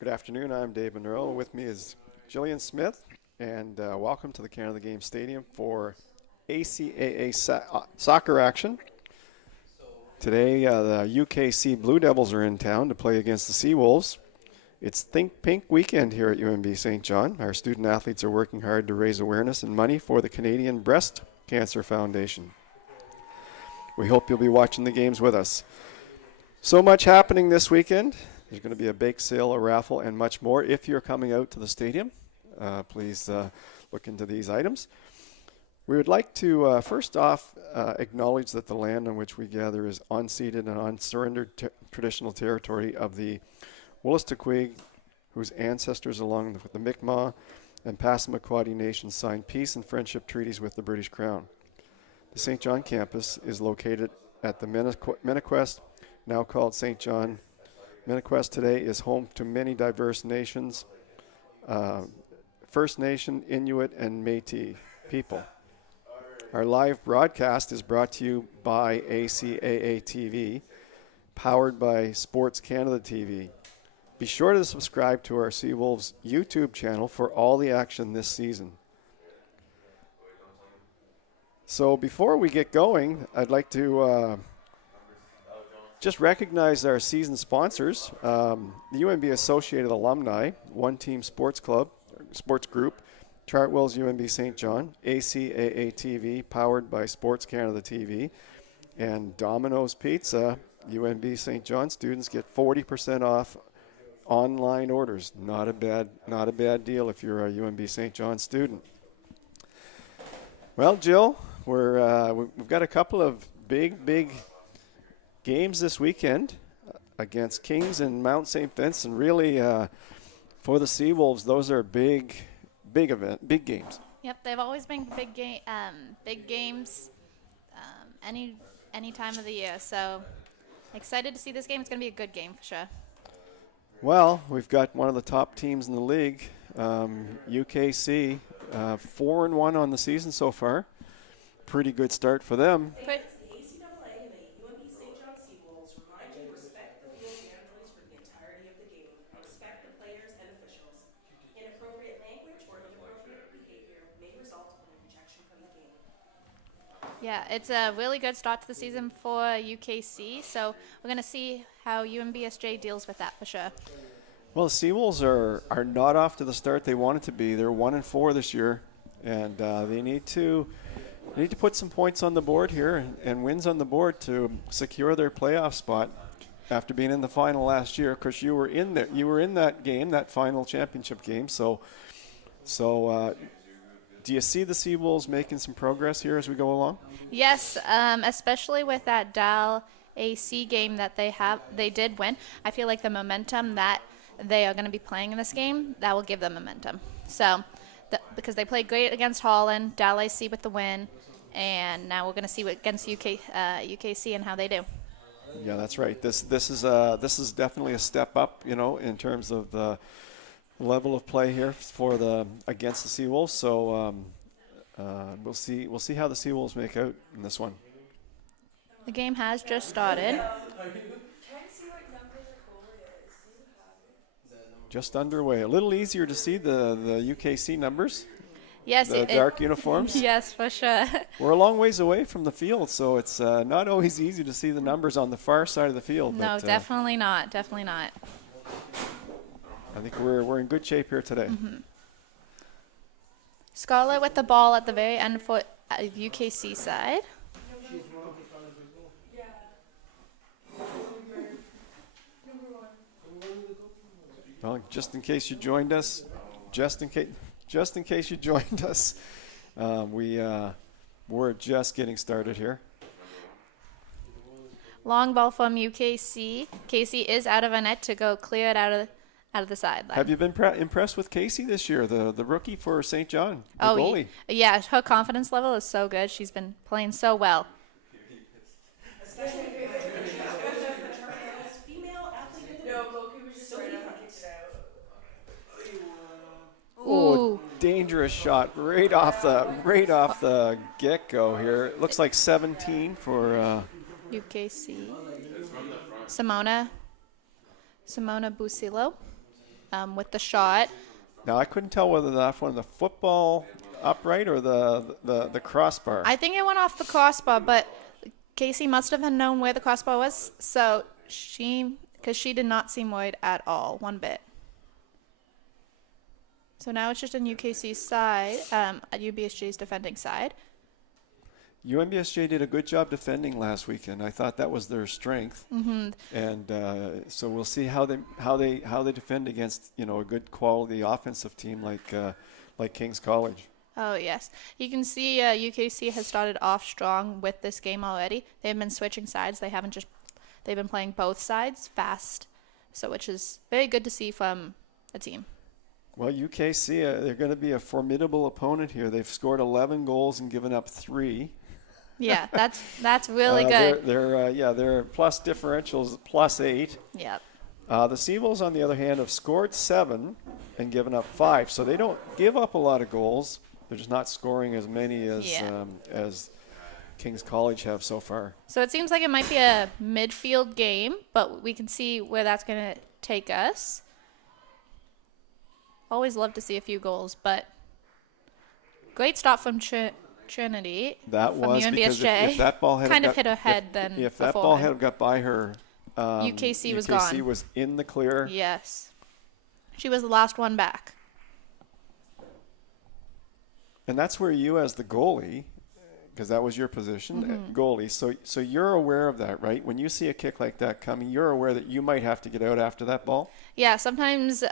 Good afternoon. I'm Dave Monroe. With me is Jillian Smith, and welcome to the Canada Game Stadium for ACAA soccer action. Today, the UKC Blue Devils are in town to play against the Seawolves. It's Think Pink weekend here at UNB St. John. Our student athletes are working hard to raise awareness and money for the Canadian Breast Cancer Foundation. We hope you'll be watching the games with us. So much happening this weekend. There's going to be a bake sale, a raffle, and much more. If you're coming out to the stadium, please look into these items. We would like to, first off, acknowledge that the land on which we gather is unceded and unsurrendered traditional territory of the Wolastoqey, whose ancestors, along with the Mi'kmaq and Passamaquoddy nations, signed peace and friendship treaties with the British Crown. The St. John campus is located at the Minnequest, now called St. John. Minnequest today is home to many diverse nations, First Nation, Inuit, and Métis people. Our live broadcast is brought to you by ACAA TV, powered by Sports Canada TV. Be sure to subscribe to our Seawolves YouTube channel for all the action this season. So before we get going, I'd like to just recognize our season sponsors. The UNB Associated Alumni, One Team Sports Club, Sports Group, Chartwell's UNB St. John, ACAA TV, powered by Sports Canada TV, and Domino's Pizza. UNB St. John students get 40% off online orders. Not a bad deal if you're a UNB St. John student. Well, Jill, we've got a couple of big games this weekend against Kings and Mount St. Vincent. Really, for the Seawolves, those are big games. Yep, they've always been big games any time of the year. So excited to see this game. It's going to be a good game for sure. Well, we've got one of the top teams in the league, UKC, 4-1 on the season so far. Pretty good start for them. Yeah, it's a really good start to the season for UKC, so we're going to see how UNBSJ deals with that for sure. Well, the Seawolves are not off to the start they wanted to be. They're 1-4 this year, and they need to put some points on the board here and wins on the board to secure their playoff spot after being in the final last year. Of course, you were in there. You were in that game, that final championship game. So. Do you see the Seawolves making some progress here as we go along? Yes, especially with that Dal AC game that they did win. I feel like the momentum that they are going to be playing in this game, that will give them momentum. So, because they played great against Holland, Dal AC with the win, and now we're going to see what against UKC and how they do. Yeah, that's right. This is definitely a step up, in terms of the level of play here for against the Seawolves. So we'll see how the Seawolves make out in this one. The game has just started. Just underway. A little easier to see the UKC numbers. Yes, the dark uniforms. Yes, for sure. We're a long ways away from the field, so it's not always easy to see the numbers on the far side of the field. No, but, definitely not. Definitely not. I think we're in good shape here today. Mm-hmm. Scarlett with the ball at the very end for UKC side. Well, just in case you joined us, we're just getting started here. Long ball from UKC. Casey is out of a net to go clear it out of the sideline. Have you been impressed with Casey this year, the rookie for St. John, the goalie? Yeah, her confidence level is so good. She's been playing so well. Oh, dangerous shot right off the get-go here. It looks like 17 for UKC. Simona Busilo. with the shot. Now, I couldn't tell whether that one the football upright or the crossbar. I think it went off the crossbar, but Casey must have known where the crossbar was, so because she did not seem worried at all, one bit. So now it's just on UKC's side, at UNBSJ's defending side. UNBSJ did a good job defending last weekend. I thought that was their strength, and so we'll see how they defend against a good quality offensive team like King's College. Oh yes, you can see UKC has started off strong with this game already. They've been switching sides. They've been playing both sides fast, so which is very good to see from a team. Well, UKC, they're going to be a formidable opponent here. They've scored 11 goals and given up 3. Yeah, that's really good. Their plus differentials +8. Yep. The Seavulls, on the other hand, have scored 7 and given up 5. So they don't give up a lot of goals. They're just not scoring as many as King's College have so far. So it seems like it might be a midfield game, but we can see where that's going to take us. Always love to see a few goals, but great stop from Trinity. That from was UNBSJ. Because if that ball had kind of hit her head, then if that ball had got by her, UKC was gone. gone. Was in the clear. Yes, she was the last one back. And that's where you, as the goalie, because that was your position, goalie. So you're aware of that, right? When you see a kick like that coming, you're aware that you might have to get out after that ball. Yeah, sometimes.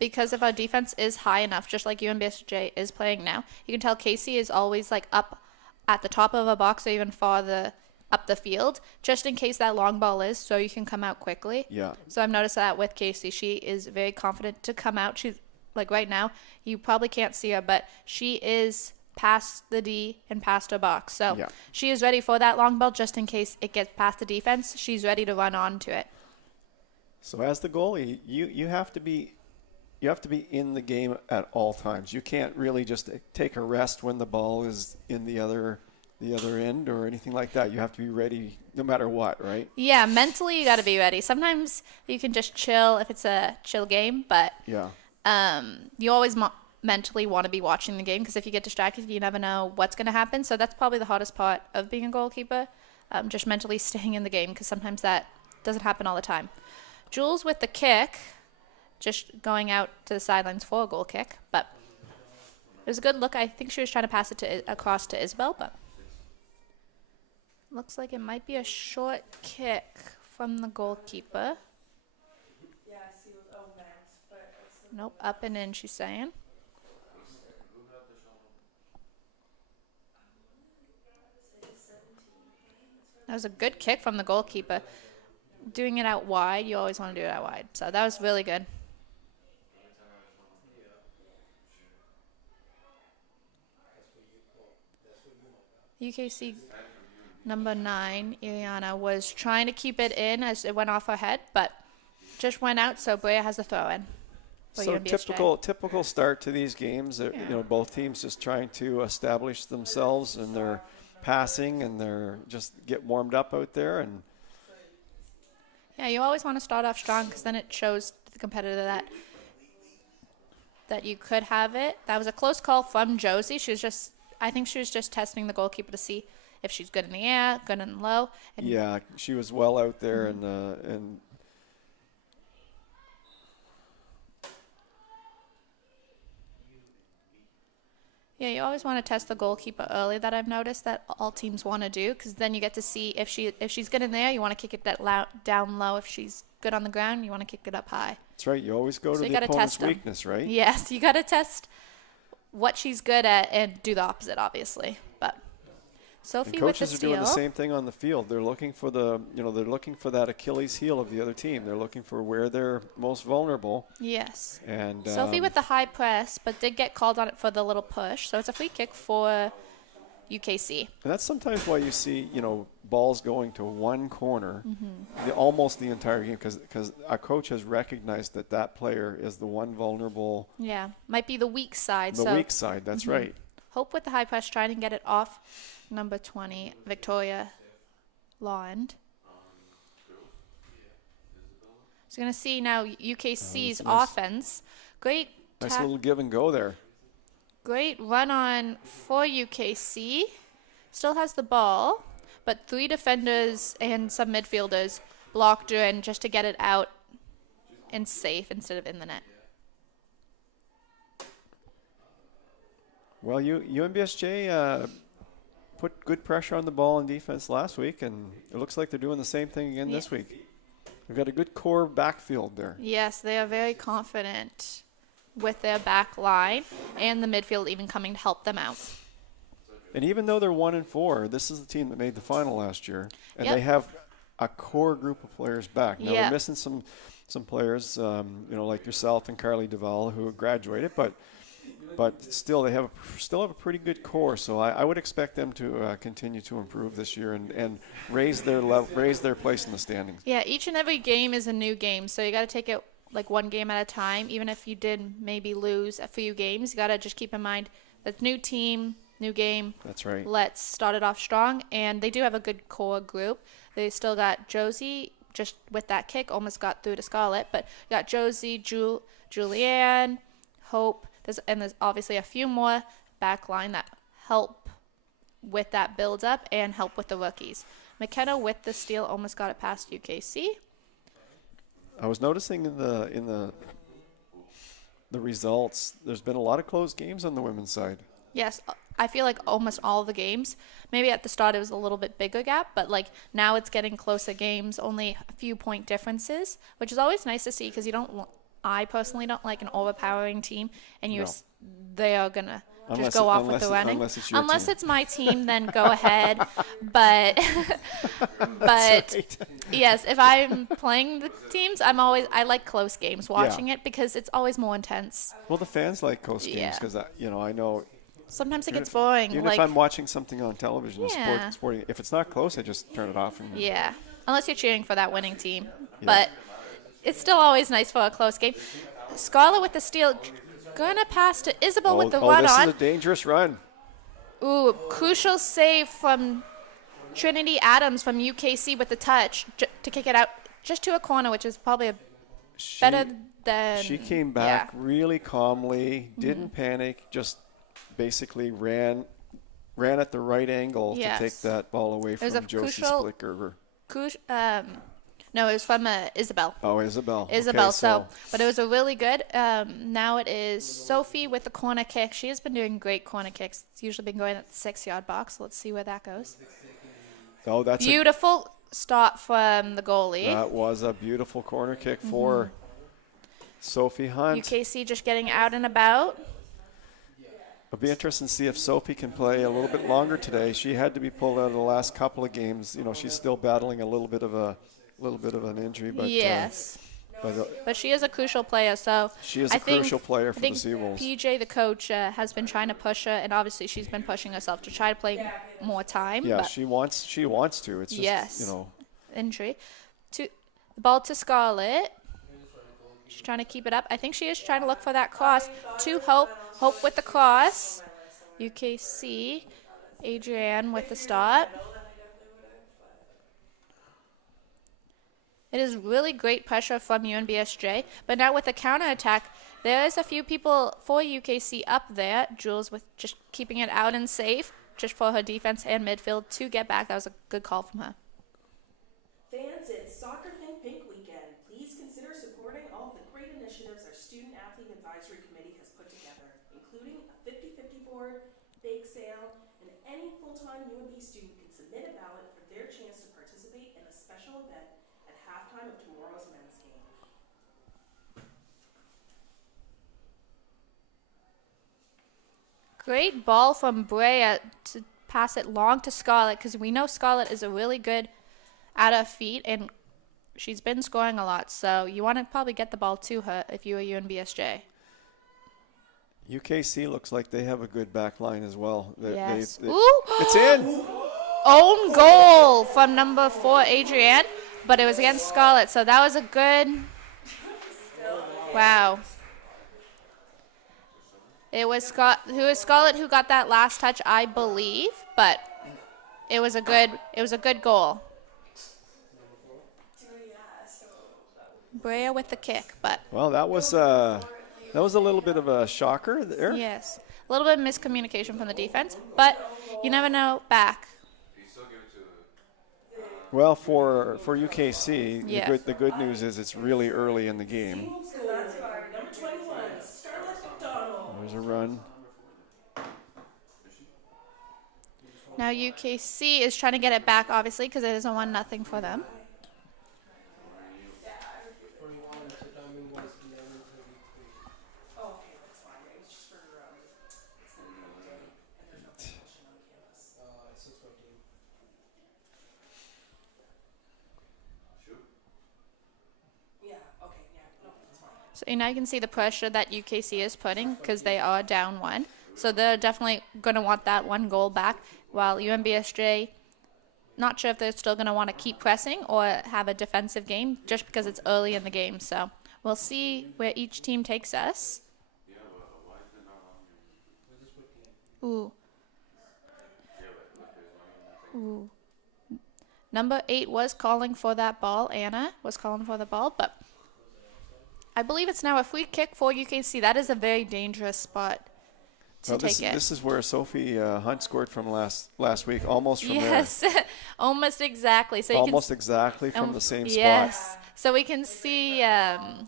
Because if our defense is high enough, just like UNBSJ is playing now, you can tell Casey is always like up at the top of a box or even farther up the field, just in case that long ball is, so you can come out quickly. Yeah. So I've noticed that with Casey. She is very confident to come out. She's like right now, you probably can't see her, but she is past the D and past her box. So she is ready for that long ball just in case it gets past the defense. She's ready to run onto it. So as the goalie, you have to be in the game at all times. You can't really just take a rest when the ball is in the other end or anything like that. You have to be ready no matter what, right? Yeah, mentally you got to be ready. Sometimes you can just chill if it's a chill game, but you always mentally want to be watching the game because if you get distracted, you never know what's going to happen. So that's probably the hardest part of being a goalkeeper, just mentally staying in the game because sometimes that doesn't happen all the time. Jules with the kick. Just going out to the sidelines for a goal kick, but it was a good look. I think she was trying to pass it across to Isabel, but looks like it might be a short kick from the goalkeeper. Nope, up and in, she's saying. That was a good kick from the goalkeeper. Doing it out wide, you always want to do it out wide. So that was really good. UKC number 9, Ileana, was trying to keep it in as it went off her head, but just went out, so Brea has a throw in. So typical start to these games. Both teams just trying to establish themselves and their passing and their just get warmed up out there. And yeah, you always want to start off strong because then it shows the competitor that you could have it. That was a close call from Josie. I think she was just testing the goalkeeper to see if she's good in the air, good in low. And yeah, she was well out there, and yeah, you always want to test the goalkeeper early. That I've noticed that all teams want to do because then you get to see if she's good in there. You want to kick it down low. If she's good on the ground, you want to kick it up high. That's right. You always go to the opponent's weakness, right? Yes, you got to test what she's good at and do the opposite, obviously. But Sophie with the steal. Coaches are doing the same thing on the field. They're looking for they're looking for that Achilles heel of the other team. They're looking for where they're most vulnerable. Yes. And Sophie with the high press, but did get called on it for the little push. So it's a free kick for UKC. And that's sometimes why you see, balls going to one corner almost the entire game because our coach has recognized that player is the one vulnerable. Yeah, might be the weak side. Weak side, that's right. Hope with the high press, trying to get it off number 20, Victoria Lawand. So you're going to see now UKC's nice. offense. Great Nice little give and go there. Great run on for UKC. Still has the ball, but 3 defenders and some midfielders blocked her in just to get it out and safe instead of in the net. Well, UNBSJ put good pressure on the ball in defense last week, and it looks like they're doing the same thing again this week. They've got a good core backfield there. Yes, they are very confident with their back line and the midfield even coming to help them out. And even though they're 1-4, this is the team that made the final last year, and Yep. they have a core group of players back. Now Yeah. they're missing some players, like yourself and Carly Duvall, who graduated, but still they have a pretty good core. So I would expect them to continue to improve this year and raise their place in the standings. Yeah, each and every game is a new game, so you got to take it like one game at a time. Even if you did maybe lose a few games, you got to just keep in mind that new team, new game. That's right. Let's start it off strong, and they do have a good core group. They still got Josie, just with that kick, almost got through to Scarlett, but you got Josie, Julianne, Hope, there's obviously a few more back line that help with that build-up and help with the rookies. McKenna with the steal almost got it past UKC. I was noticing in the results, there's been a lot of close games on the women's side. Yes, I feel like almost all the games, maybe at the start it was a little bit bigger gap, but like now it's getting closer games, only a few point differences, which is always nice to see because I personally don't like an overpowering team, and they are going to just go off with the running. Unless it's my team, then go ahead. But right. Yes, if I'm playing the teams, I like close games, watching it because it's always more intense. Well, the fans like close games because I know. Sometimes it gets boring. Even if I'm watching something on television, sporting, if it's not close, I just turn it off. Unless you're cheering for that winning team. Yeah. But it's still always nice for a close game. Scarlett with the steal. Gonna pass to Isabel with the run on. This is a dangerous run. Ooh, crucial save from Trinity Adams from UKC with the touch to kick it out just to a corner, which is probably better than... She came back really calmly, didn't panic, just basically ran at the right angle to take that ball away from Josie Splicker. No, it was from Isabel. Oh, Isabel. Isabel. Okay, but it was a really good. Now it is Sophie with the corner kick. She has been doing great corner kicks. It's usually been going at the 6-yard box. Let's see where that goes. Oh, that's beautiful stop from the goalie. That was a beautiful corner kick for Sophie Hunt. UKC just getting out and about. It'll be interesting to see if Sophie can play a little bit longer today. She had to be pulled out of the last couple of games. She's still battling a little bit of an injury, but yes. But she is a crucial player, so she is a crucial player for the Seawolves. PJ, the coach, has been trying to push her, and obviously she's been pushing herself to try to play more time. Yeah, she wants to. It's just injury. The ball to Scarlett. She's trying to keep it up. I think she is trying to look for that cross to Hope. Hope with the cross. UKC. Adrienne with the stop. It is really great pressure from UNBSJ, but now with the counterattack, there is a few people for UKC up there. Jules with just keeping it out and safe, just for her defense and midfield to get back. That was a good call from her. Fans, it's Soccer Think Pink weekend. Please consider supporting all of the great initiatives our Student Athlete Advisory Committee has put together, including a 50-50 board, bake sale, and any full-time UNB student can submit a ballot for their chance to participate in a special event at halftime of tomorrow's men's game. Great ball from Brea to pass it long to Scarlett, because we know Scarlett is a really good at her feet, and she's been scoring a lot. So you want to probably get the ball to her if you are UNBSJ. UKC looks like they have a good back line as well. Yes. It's in! Own goal from number 4, Adrienne, but it was against Scarlett, so that was a good... Wow. It was Scarlett who got that last touch, I believe, but it was a good goal. Brea with the kick, but Well, that was a little bit of a shocker there. yes, a little bit of miscommunication from the defense, but you never know back. Well, for UKC, Yeah. the good news is it's really early in the game. Because that's our number 21, Starlet McDonald. There's a run. Now UKC is trying to get it back, obviously, because it is a 1-0 for them. Oh, okay, that's fine. It's just for, it's the middle of the day, and there's no competition on campus. Yeah, okay, yeah, no, that's fine. So now you can see the pressure that UKC is putting because they are down 1. So they're definitely going to want that 1 goal back, while UNBSJ, not sure if they're still going to want to keep pressing or have a defensive game just because it's early in the game. So we'll see where each team takes us. Ooh. Ooh. Number 8 was calling for that ball. Anna was calling for the ball, but I believe it's now a free kick for UKC. That is a very dangerous spot to Well, take it. this is where Sophie Hunt scored from last week, almost from Yes, almost exactly. So there. you can Almost exactly from the same spot. Yes. So we can see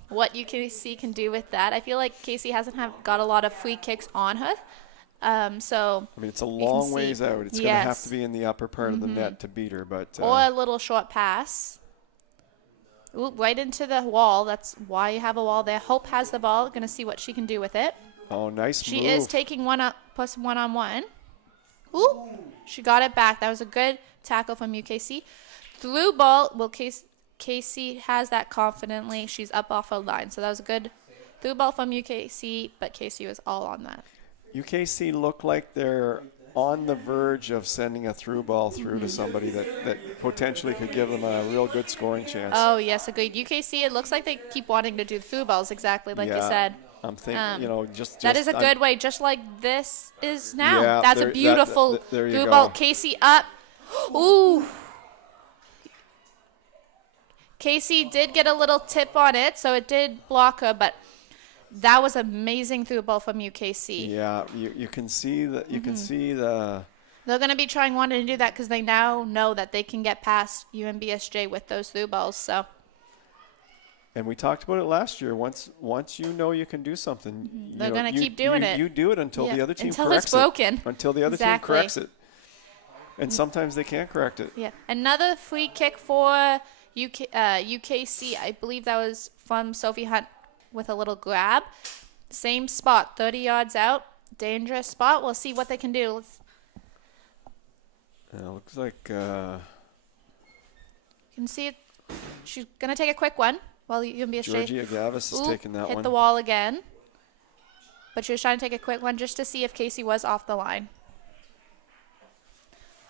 what UKC can do with that. I feel like Casey hasn't got a lot of free kicks on her. So I mean, it's a can long see- ways out. It's going to have Yes. to be in the upper part of the net to beat her. But or a little short pass. Ooh, right into the wall. That's why you have a wall there. Hope has the ball. Going to see what she can do with it. oh, nice She move. is taking one up plus 1-on-1. Ooh, she got it back. That was a good tackle from UKC. Through ball. Well, Casey has that confidently. She's up off her line. So that was a good through ball from UKC, but Casey was all on that. UKC look like they're on the verge of sending a through ball through to somebody that potentially could give them a real good scoring chance. Oh, yes, agreed. UKC, it looks like they keep wanting to do through balls, exactly like you said. I'm thinking, just That is a I'm- good way, just like this is now. Yeah, That's a there- beautiful there you through go. ball. Casey up. Ooh. Casey did get a little tip on it, so it did block her, but that was amazing through ball from UKC. Yeah, you can see that. You can see the. They're going to be wanting to do that because they now know that they can get past UNBSJ with those through balls. So. And we talked about it last year. Once you know you can do something, They're gonna keep doing it. You do it until Yeah, the other team until corrects it's broken. it. Until the other team Exactly. corrects it. And sometimes they can't correct it. Yeah, another free kick for UKC. I believe that was from Sophie Hunt with a little grab. Same spot, 30 yards out. Dangerous spot. We'll see what they can do. Looks like You can see it. She's going to take a quick one while UNBSJ Georgia Gavis is taking that hit one. the wall again. But she was trying to take a quick one just to see if Casey was off the line.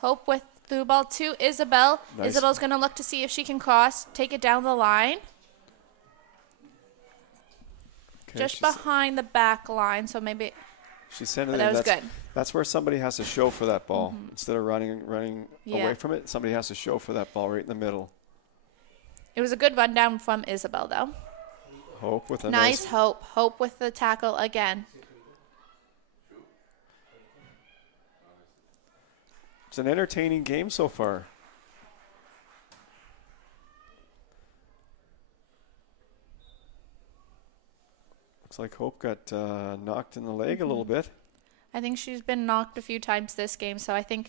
Hope with through ball to Isabel. Nice. Isabel's going to look to see if she can cross, take it down the line. Okay, Just she's- behind the back line, so maybe She's sending but it. that was That's, good. that's where somebody has to show for that ball. Instead of running Yeah. away from it, somebody has to show for that ball right in the middle. it was a good rundown from Isabel, though. Hope with a Nice Hope. Hope with the tackle again. It's an entertaining game so far. Looks like Hope got knocked in the leg a little bit. I think she's been knocked a few times this game, so I'm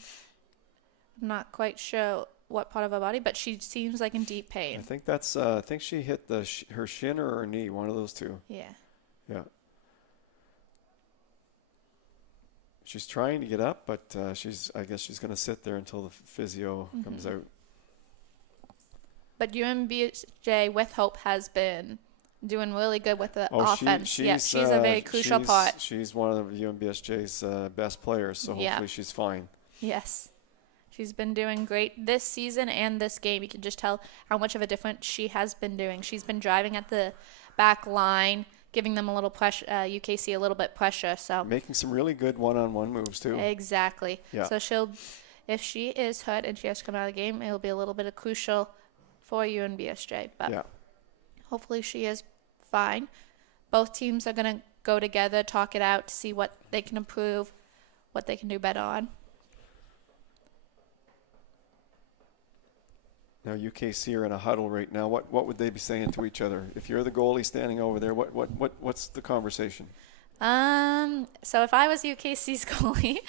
not quite sure what part of her body, but she seems like in deep I pain. think that's. I think she hit her shin or her knee, one of those two. Yeah. Yeah. She's trying to get up, but I guess she's going to sit there until the physio comes out. But UNBSJ with Hope has been doing really good with the offense. She's a very crucial part. She's one of UNBSJ's best players, so Yeah. hopefully she's fine. Yes. She's been doing great this season and this game. You can just tell how much of a difference she has been doing. She's been driving at the back line, giving them a little pressure, UKC a little bit pressure. So Making some really good one-on-one moves too. exactly. Yeah. So if she is hurt and she has to come out of the game, it'll be a little bit of crucial for UNBSJ. But Yeah. Hopefully she is fine. Both teams are going to go together, talk it out to see what they can improve, what they can do better on. Now UKC are in a huddle right now. What would they be saying to each other? If you're the goalie standing over there, what's the conversation? So if I was UKC's goalie,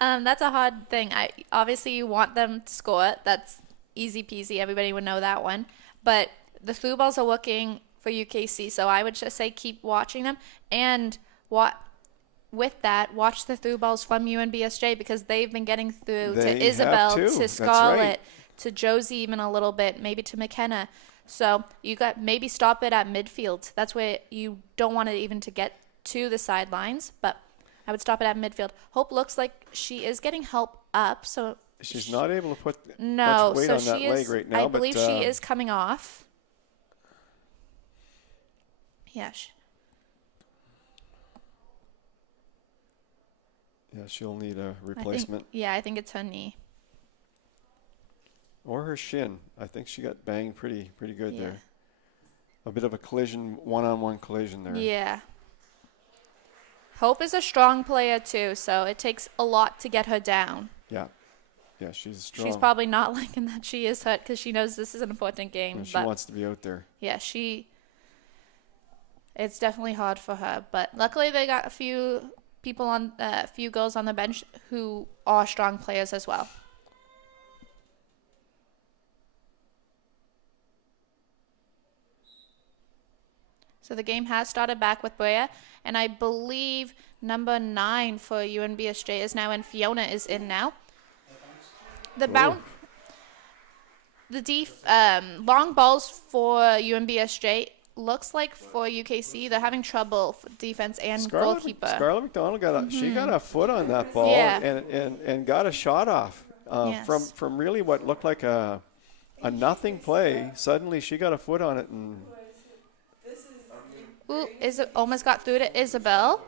that's a hard thing. Obviously you want them to score. That's easy peasy. Everybody would know that one. But the through balls are working for UKC, so I would just say keep watching them, and with that, watch the through balls from UNBSJ, because they've been getting through to Isabel, to Scarlett, right. to Josie even a little bit, maybe to McKenna. So you got maybe stop it at midfield. That's where you don't want it even to get to the sidelines, but I would stop it at midfield. Hope looks like she is getting help up, so she's not able to put no, much weight so on that she leg is, right now. I believe she is coming off. Yes. Yeah, she'll need a replacement. I think it's her knee. Or her shin. I think she got banged pretty good there. A bit of a collision, one-on-one collision there. Yeah. Hope is a strong player too, so it takes a lot to get her down. Yeah. Yeah, she's strong. She's probably not liking that she is hurt, because she knows this is an important game. And she wants to be out there. Yeah, it's definitely hard for her. But luckily they got a few people on, a few girls on the bench who are strong players as well. So the game has started back with Brea, and I believe number 9 for UNBSJ is now in. Fiona is in now. The long balls for UNBSJ looks like for UKC they're having trouble for defense and goalkeeper. Scarlett McDonald she got a foot on that ball, and got a shot off from really what looked like a nothing play. Suddenly she got a foot on it, and almost got through to Isabel.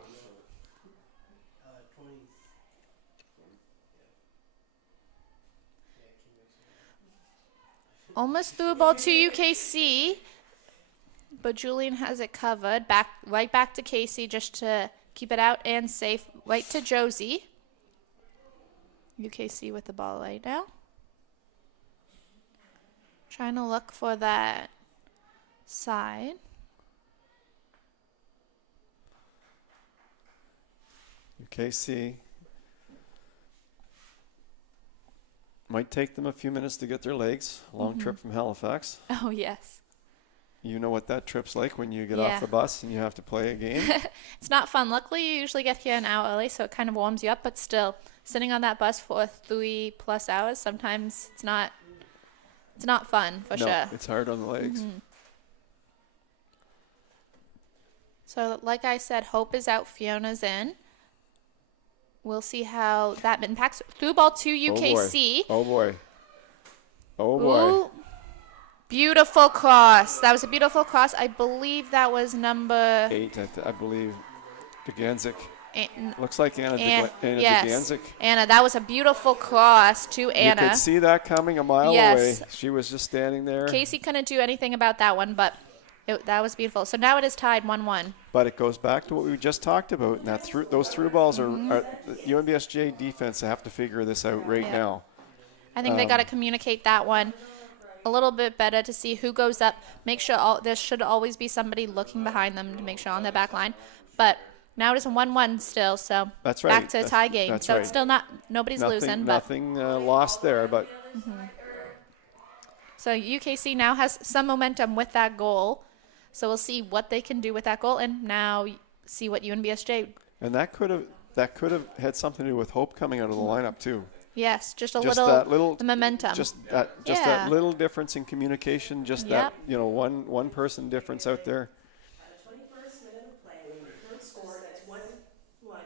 Almost threw a ball to UKC, but Julian has it covered. Right back to Casey just to keep it out and safe. Right to Josie. UKC with the ball right now. Trying to look for that side. UKC might take them a few minutes to get their legs. Long trip from Halifax. Oh, yes. You know what that trip's like when you get off the bus and you have to play a game. It's not fun. Luckily, you usually get here an hour early, so it kind of warms you up. But still, sitting on that bus for 3+ hours, sometimes it's not fun for sure. It's hard on the legs. So, like I said, Hope is out. Fiona's in. We'll see how that impacts. Through ball to UKC. Oh boy. Ooh. Beautiful cross. That was a beautiful cross. I believe that was number 8, I believe. Deganzik. Looks like Anna yes. Deganzik. Anna, that was a beautiful cross to Anna. You could see that coming a mile away. She was just standing there. Casey couldn't do anything about that one, but that was beautiful. So now it is tied 1-1. But it goes back to what we just talked about, and that those through balls are UNBSJ defense have to figure this out now. I think they got to communicate that one a little bit better to see who goes up. Make sure there should always be somebody looking behind them to make sure on their back line. But now it is a 1-1 still, so that's right. Back to a tie game. That's so right. It's still nobody's losing. Nothing lost there, but. So UKC now has some momentum with that goal. So we'll see what they can do with that goal, and now see what UNBSJ. And that could have had something to do with Hope coming out of the lineup too. Yes, just that little the momentum. Just that little difference in communication. That one person difference out there. 21st minute of play, third score, that's 1-1.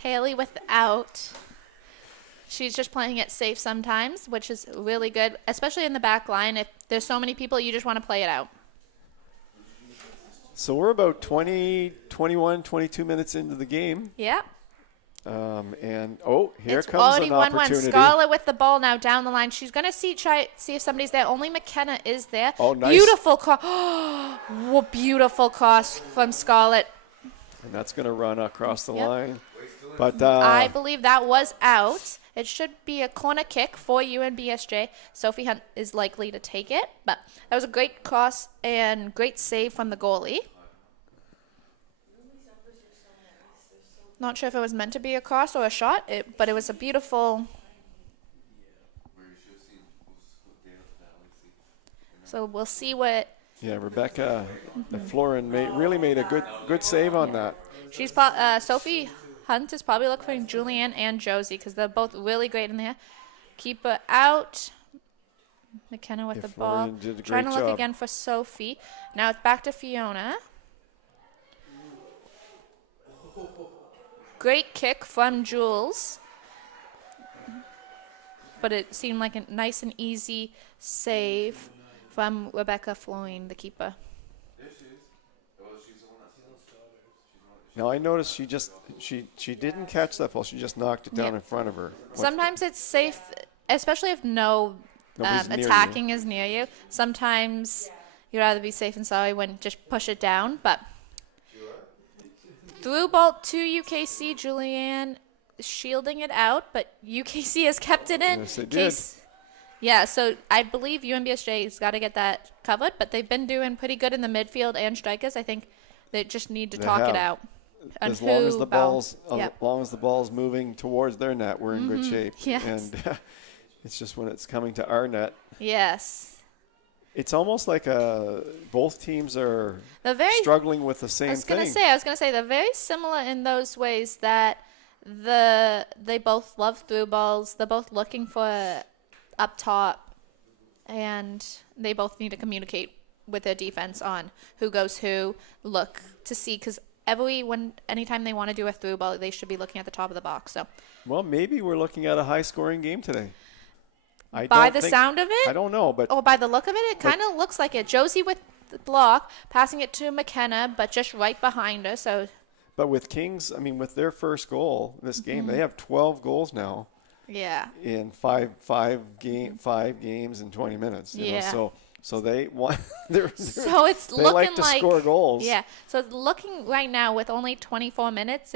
Haley without. She's just playing it safe sometimes, which is really good, especially in the back line. If there's so many people, you just want to play it out. So we're about 20, 21, 22 minutes into the game. Yeah. Here It's comes already an 1-1. opportunity. Scarlett with the ball now down the line. She's going to try see if somebody's there. Only McKenna is there. Oh, nice. Beautiful cross. What beautiful cross from Scarlett. And that's going to run across the Yep. line. But I believe that was out. It should be a corner kick for UNBSJ. Sophie Hunt is likely to take it. But that was a great cross and great save from the goalie. Not sure if it was meant to be a cross or a shot, but it was a beautiful. So we'll see what. yeah, Rebecca Florin really made a good save on that. She's Sophie Hunt is probably looking for Julianne and Josie because they're both really great in there. Keeper out. McKenna with the ball. Florian did a Trying to great look job. again for Sophie. Now it's back to Fiona. Great kick from Jules. But it seemed like a nice and easy save from Rebecca Florin, the keeper. Now I noticed she didn't catch that ball. She just knocked it down Yeah. in front of her. Sometimes it's safe, especially if Nobody's near you. attacking is near you. Sometimes you'd rather be safe and sorry when just push it down. But through ball to UKC, Julianne shielding it out, but UKC has kept it in. Yes, they did. Yeah, so I believe UNBSJ has got to get that covered, but they've been doing pretty good in the midfield and strikers. I think they just need to They talk have. it out. on As long as who the ball- ball's Yep. as long as the ball's moving towards their net, we're in good shape. Yes. And it's just when it's coming to our net, Yes. it's almost like both teams are The very struggling with the same I was thing. gonna say they're very similar in those ways that they both love through balls. They're both looking for up top, and they both need to communicate with their defense on who goes who. Look to see because anytime they want to do a through ball, they should be looking at the top of the box. So Well, maybe we're looking at a high-scoring game today. by the sound of it, I don't know, but or by the look of it, it kind of looks like it. Josie with the block, passing it to McKenna, but just right behind her. So but with Kings, I mean, with their first goal this game, Mm-hmm. they have 12 goals now yeah. in five games in 20 minutes. You know, Yeah. so they want. They're, So it's they looking like to score goals. Yeah. So it's looking right now with only 24 minutes.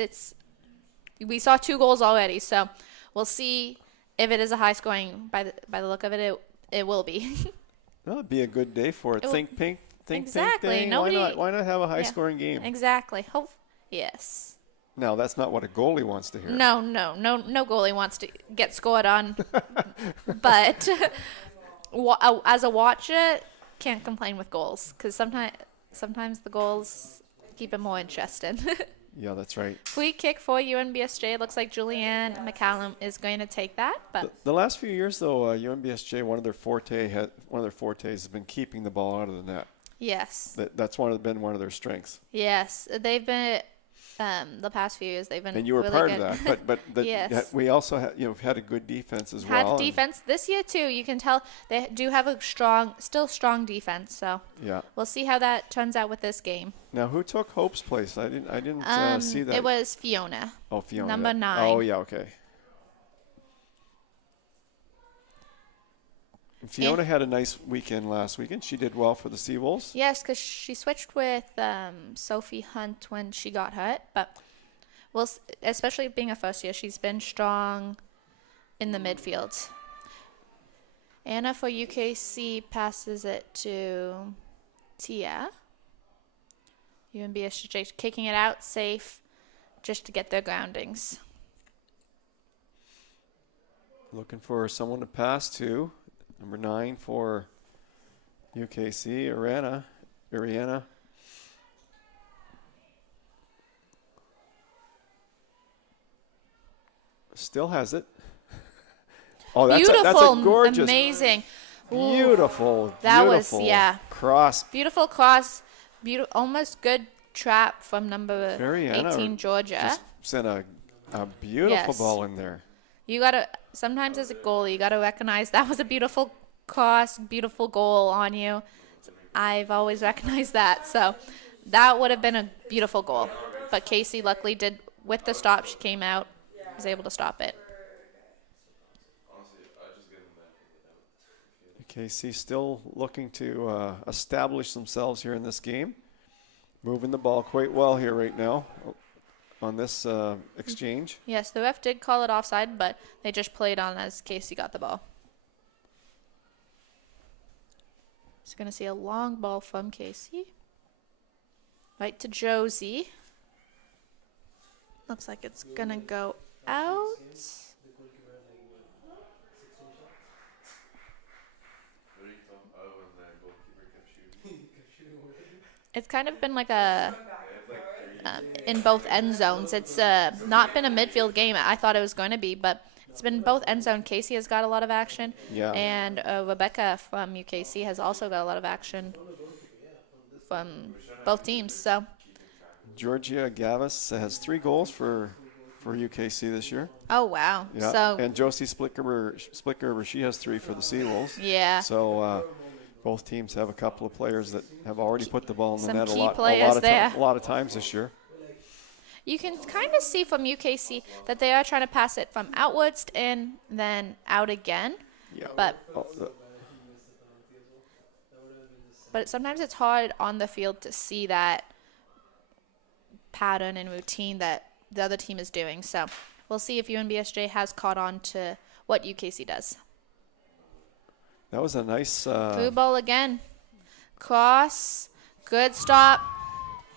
We saw 2 goals already. So we'll see if it is a high scoring. By the look of it, it will be. Well, it'd be a good day for it. It will- Think pink. Exactly. Day. Nobody- Why not have a high-scoring game? Exactly. Yes. Now that's not what a goalie wants to hear. No goalie wants to get scored on. But as a watcher, can't complain with goals because sometimes the goals keep it more interesting. Yeah, that's right. Free kick for UNBSJ. Looks like Julianne McCallum is going to take that. But The last few years, though, UNBSJ one of their fortes has been keeping the ball out of the net. yes, That's been one of their strengths. yes, they've been the past few years. They've been And you were really part good. of that. But Yes. we also had a good defense as Had well. defense this year too. You can tell they do have a still strong defense. So Yeah. we'll see how that turns out with this game. Now, who took Hope's place? I didn't see that. It was Fiona. Oh, Fiona. number 9. Oh, yeah, okay. Fiona had a nice weekend last weekend. She did well for the Seawolves. Yes, because she switched with Sophie Hunt when she got hurt. But especially being a first year, she's been strong in the midfield. Anna for UKC passes it to Tia. UNBSJ kicking it out safe just to get their groundings. Looking for someone to pass to. Number 9 for UKC, Ariana. Still has it. Oh, that's Beautiful, a gorgeous, amazing. Ooh, beautiful, That was- beautiful yeah. cross. beautiful cross, almost good trap from number Ariana 18, Georgia. Just sent a beautiful Yes. ball in there. You gotta sometimes as a goalie, you gotta recognize that was a beautiful cross, beautiful goal on you. I've always recognized that, so that would have been a beautiful goal. But Casey luckily did with the stop. She came out was able to stop it. UKC still looking to establish themselves here in this game. Moving the ball quite well here right now on this exchange. Yes, the ref did call it offside, but they just played on as Casey got the ball. So going to see a long ball from Casey. Right to Josie. Looks like it's going to go out. It's kind of been like a in both end zones. It's not been a midfield game. I thought it was going to be, but it's been both end zone. Casey has got a lot of action, and Rebecca from UKC has also got a lot of action from both teams. So Georgia Gavis has 3 goals for UKC this year. oh wow, Yeah, so and Josie Splickgerber, she has 3 for the Seawolves. yeah, So both teams have a couple of players that have already put the ball in the Some net key players a lot of times this year. you can kind of see from UKC that they are trying to pass it from outwards in, then out again. Yeah. But Oh, but sometimes it's hard on the field to see that pattern and routine that the other team is doing. So we'll see if UNBSJ has caught on to what UKC does. that was a nice. Through ball again. Cross. Good stop.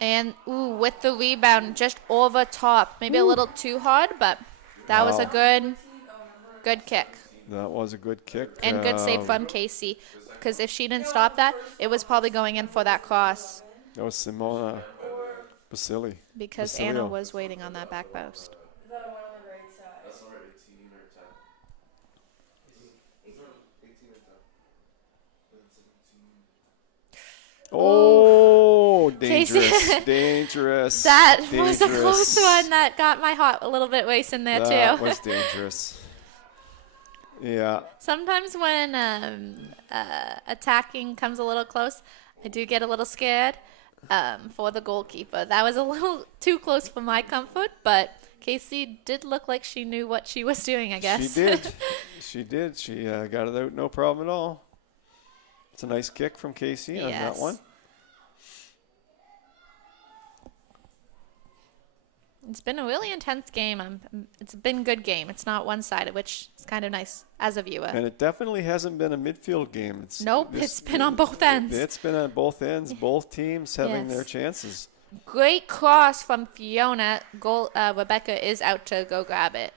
And, with the rebound, just over top. Maybe a little too hard, but that was a good kick. That was a good kick. And good save from Casey. Because if she didn't stop that, it was probably going in for that cross. That was Simona Basili. Because Basilio. Anna was waiting on that back post. Oh, Casey. dangerous, dangerous. That dangerous. was a close one. That got my heart a little bit racing there, That too. was dangerous. Yeah. Sometimes when attacking comes a little close, I do get a little scared for the goalkeeper. That was a little too close for my comfort, but Casey did look like she knew what she was doing, I guess. She did. She did. She got it out, no problem at all. It's a nice kick from Casey on that Yes. one. It's been a really intense game. It's been a good game. It's not one-sided, which is kind of nice as a viewer. And it definitely hasn't been a midfield game. Nope, it's been on both ends. It's been on both ends, both teams having Yes. their chances. Great cross from Fiona. Goal. Rebecca is out to go grab it.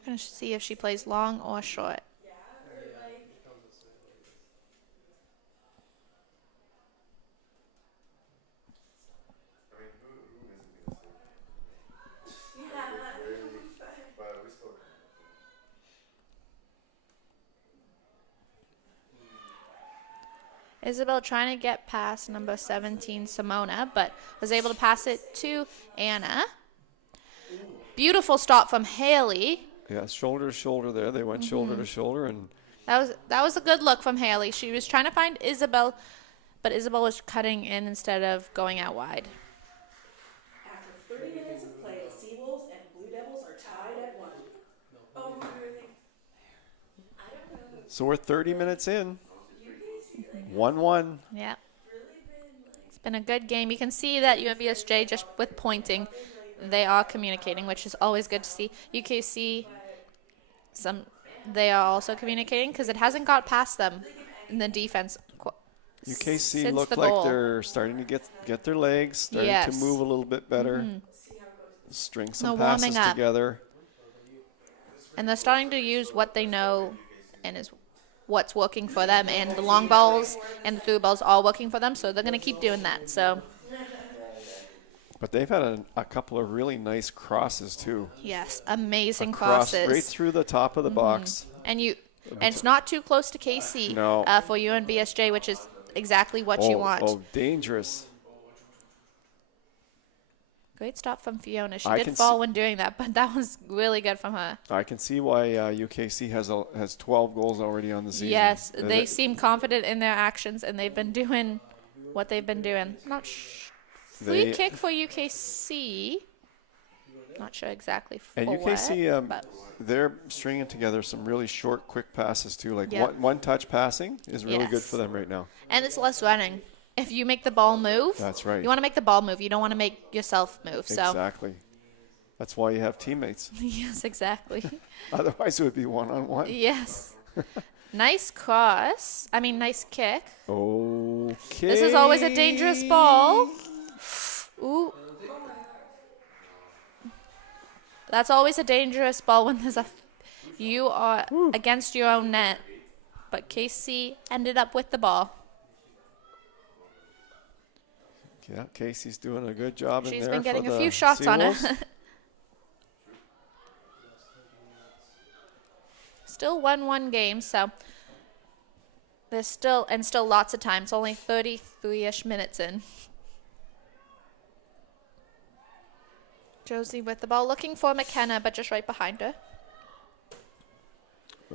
I'm going to see if she plays long or short. Isabel trying to get past number 17, Simona, but was able to pass it to Anna. Beautiful stop from Haley. Yeah, shoulder to shoulder there. They went shoulder to shoulder, and That was a good look from Haley. She was trying to find Isabel, but Isabel was cutting in instead of going out wide. After 30 minutes of play, the Seawolves and Blue Devils are tied at 1. Oh, who do you think? I don't know. so we're 30 minutes in. 1-1. Yeah. It's been a good game. You can see that UNBSJ, just with pointing, they are communicating, which is always good to see. UKC, they are also communicating because it hasn't got past them in the defense. UKC since look the like goal. they're starting to get their legs, starting to Yes. move a little bit better, string some They're passes warming up. together. And they're starting to use what they know and is what's working for them. And the long balls and the through balls all working for them, so they're going to keep doing that. So, But they've had a couple of really nice crosses too. yes, amazing Cross crosses. right through the top of the box. And it's not too close to KC No. for UNBSJ, which is exactly what you want. Oh, dangerous. Great stop from Fiona. She I did can fall see- when doing that, but that was really good from her. I can see why UKC has 12 goals already on the season. Yes, they seem confident in their actions, and they've been doing what they've been doing. Free They- kick for UKC. Not sure exactly for And what, UKC, but they're stringing together some really short, quick passes too. Like Yep. one touch passing is really good Yes. for them right now. and it's less running. If you make the ball move, That's right. you want to make the ball move. You don't want to make yourself move. So Exactly. That's why you have teammates. yes, exactly. Otherwise, it would be one-on-one. Yes. Nice cross. I mean, nice kick. Okay. This is always a dangerous ball. Ooh. That's always a dangerous ball when you are against your own net. But Casey ended up with the ball. Yeah, Casey's doing a good job in there. She's been getting for a the few shots on her. Seawolves. Still 1-1 game, so there's still lots of time. It's only 33-ish minutes in. Josie with the ball, looking for McKenna, but just right behind her.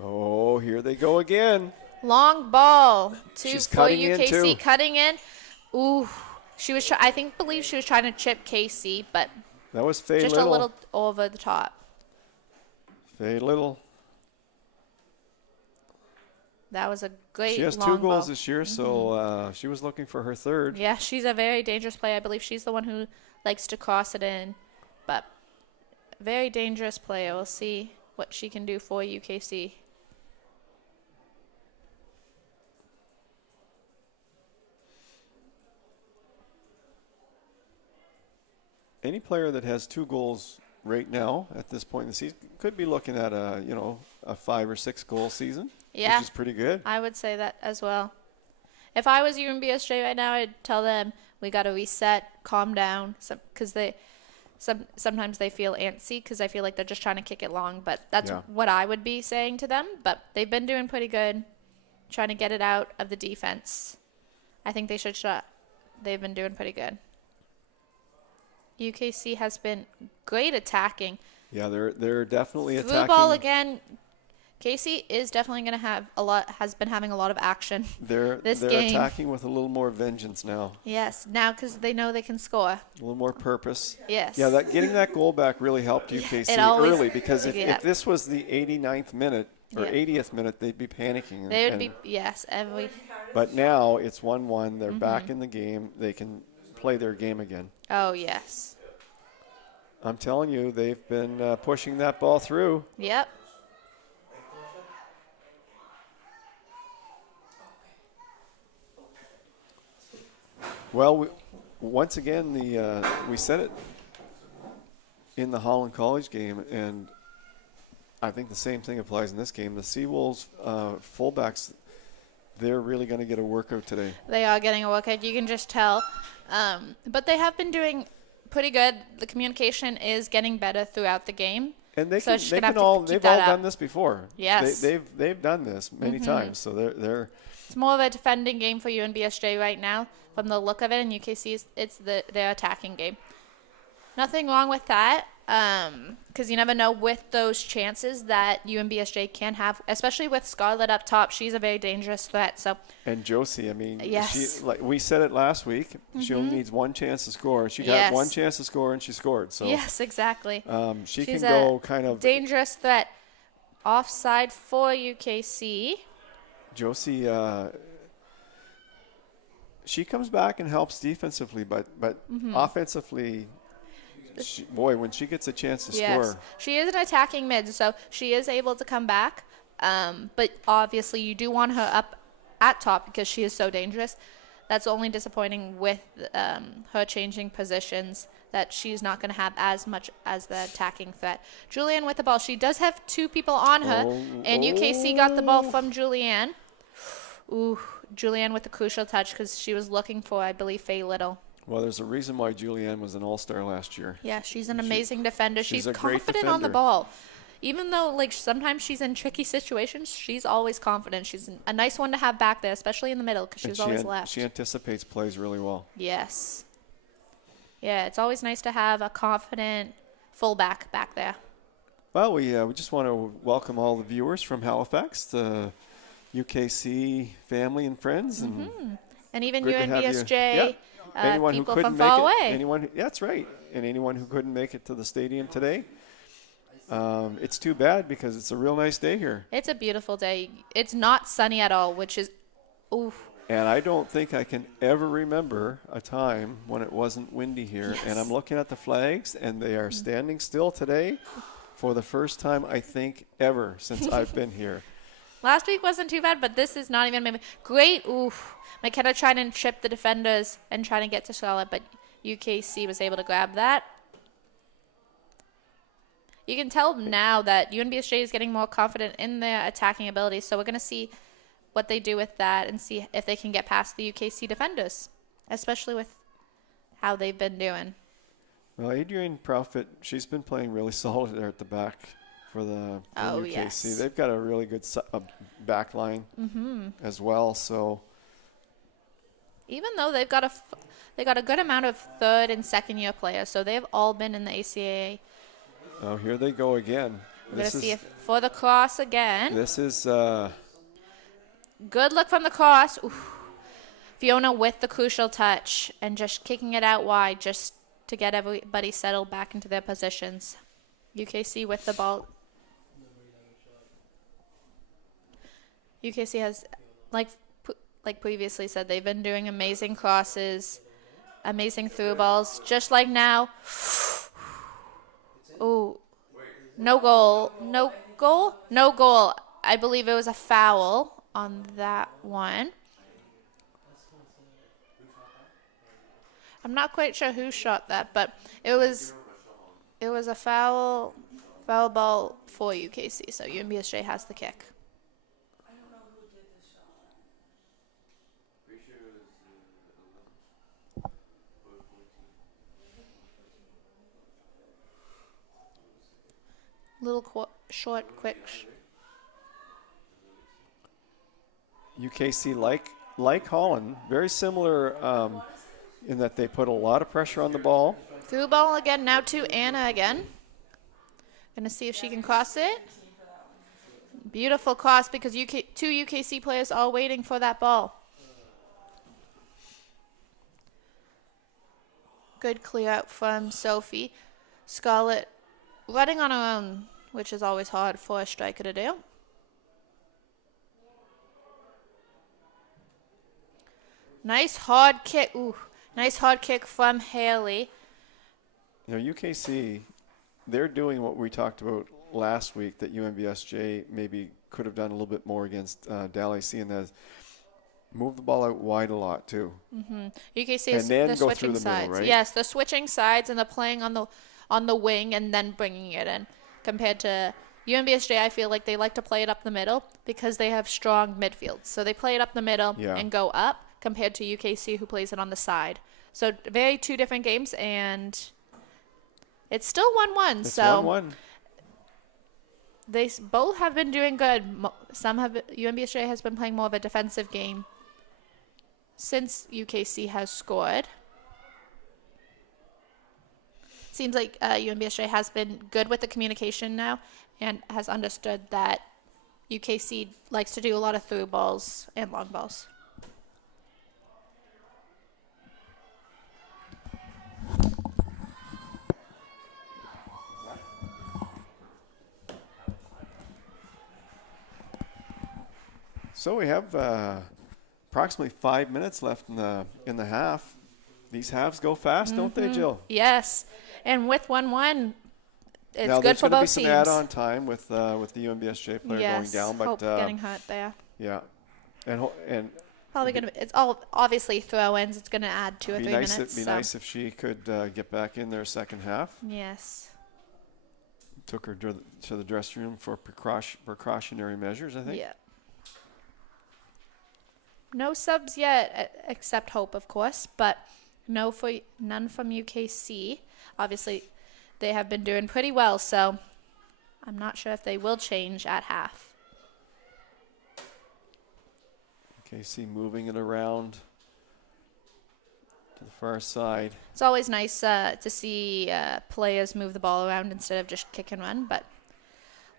Oh, here they go again. Long ball She's for cutting in, UKC, too. cutting in. Ooh, she was. Believe she was trying to chip Casey, but That was Faye just Little. a little over the top. Faye Little. That was a great. She has long 2 goals ball. this year, so she was looking for her third. Yeah, she's a very dangerous player. I believe she's the one who likes to cross it in, but very dangerous player. We'll see what she can do for UKC. Any player that has 2 goals right now at this point in the season could be looking at a 5 or 6 goal season, Yeah. which is pretty good. I would say that as well. If I was UNBSJ right now, I'd tell them we got to reset, calm down, because sometimes they feel antsy because I feel like they're just trying to kick it long. But that's Yeah. what I would be saying to them. But they've been doing pretty good, trying to get it out of the defense. I think they should shut. They've been doing pretty good. UKC has been great attacking. Yeah, they're definitely Through attacking. ball again. Casey is definitely going to have has been having a lot of action. They're this game. attacking with a little more vengeance now, Yes, now because they know they can score. a little more purpose. Yes. Yeah, getting that goal back really helped UKC it always- early, because if yeah. this was the 89th minute or Yeah. 80th minute, they'd be panicking. They would be, yes, every. But now it's 1-1. They're back in the game. They can play their game again. Oh, yes. I'm telling you, they've been pushing that ball through. Yep. Well, once again, we said it in the Holland College game, and I think the same thing applies in this game. The Seawolves fullbacks, they're really going to get a workout today. They are getting a workout. You can just tell. But they have been doing pretty good. The communication is getting better throughout the game. And they So can, it's just they gonna can have to all keep they've that all up. done this before. Yes. They've done this many times. So they're It's more of a defending game for UNBSJ right now from the look of it, and UKC it's their attacking game. Nothing wrong with that, because you never know with those chances that UNBSJ can have, especially with Scarlett up top. She's a very dangerous threat. So and Josie, I mean, Yes. she, like we said it last week, she only needs one chance to score. She got Yes. one chance to score and she scored. So yes, exactly. she She's can go kind of dangerous threat. Offside for UKC. Josie, she comes back and helps defensively, but offensively, when she gets a chance to Yes, score, she is an attacking mid, so she is able to come back. But obviously, you do want her up at top because she is so dangerous. That's only disappointing with her changing positions, that she's not going to have as much as the attacking threat. Julianne with the ball. She does have 2 people on her, and UKC got the ball from Julianne. Ooh, Julianne with the crucial touch because she was looking for, I believe, Faye Little. well, there's a reason why Julianne was an all-star last year. Yeah, she's an amazing defender. she's She's a great confident on the defender. ball. Even though, like, sometimes she's in tricky situations, she's always confident. She's a nice one to have back there, especially in the middle, because she's always left. She anticipates plays really well. Yes. Yeah, it's always nice to have a confident fullback back there. Well, we just want to welcome all the viewers from Halifax, the UKC family and friends, and And even good to have you. UNBSJ, Anyone who people couldn't from make far it, away. anyone. That's right. and anyone who couldn't make it to the stadium today. It's too bad because it's a real nice day here. It's a beautiful day. It's not sunny at all, which is, oof. And I don't think I can ever remember a time when it wasn't windy here. Yes. And I'm looking at the flags, and they are standing still today for the first time, I think, ever since I've been here. Last week wasn't too bad, but this is not even maybe great. Oof. McKenna tried and trip the defenders and trying to get to Charlotte, but UKC was able to grab that. You can tell now that UNBSJ is getting more confident in their attacking ability, so we're going to see what they do with that and see if they can get past the UKC defenders, especially with how they've been doing. Well, Adrienne Profit, she's been playing really solid there at the back for the UKC. Yes. They've got a really good back line as well. So Even though they got a good amount of third and second year players, so they've all been in the ACAA. oh, here they go again. We're going to see if for the cross again. This is Good look from the cross. Oof. Fiona with the crucial touch and just kicking it out wide just to get everybody settled back into their positions. UKC with the ball. UKC has, like previously said, they've been doing amazing crosses, amazing through balls, just like now. Ooh, no goal. I believe it was a foul on that one. I'm not quite sure who shot that, but it was a foul ball for UKC, so UNBSJ has the kick. I don't know who did the shot. Little short, quick. UKC like Holland, very similar in that they put a lot of pressure on the ball. Through ball again, now to Anna again. Gonna see if she can cross it. Beautiful cross because two UKC players are waiting for that ball. Good clear out from Sophie. Scarlett running on her own, which is always hard for a striker to do. Nice hard kick. Ooh, nice hard kick from Haley. You know, UKC, they're doing what we talked about last week that UNBSJ maybe could have done a little bit more against Dal AC, and that is move the ball out wide a lot too. UKC is then the go switching through the middle, sides. right? Yes, the switching sides and the playing on the wing and then bringing it in. Compared to UNBSJ, I feel like they like to play it up the middle because they have strong midfields. So they play it up the middle and go up compared to UKC who plays it on the side. So very two different games, and it's still 1-1. It's so 1-1. They both have been doing good. UNBSJ has been playing more of a defensive game since UKC has scored. Seems like UNBSJ has been good with the communication now and has understood that UKC likes to do a lot of through balls and long balls. So we have approximately 5 minutes left in the half. These halves go fast, don't they, Jill? Yes, and with 1-1, it's now, good for both teams. Now, there's going to be some add-on time with the UNBSJ player going down, but Hope getting hurt there. yeah, and Probably gonna. It's all obviously throw-ins. It's gonna add 2 or 3 minutes. It'd be nice if she could get back in there second half. Yes. Took her to the dressing room for precautionary measures, I think. Yeah. No subs yet, except Hope, of course, but none from UKC. Obviously, they have been doing pretty well, so I'm not sure if they will change at half. UKC moving it around to the far side. It's always nice to see players move the ball around instead of just kick and run, but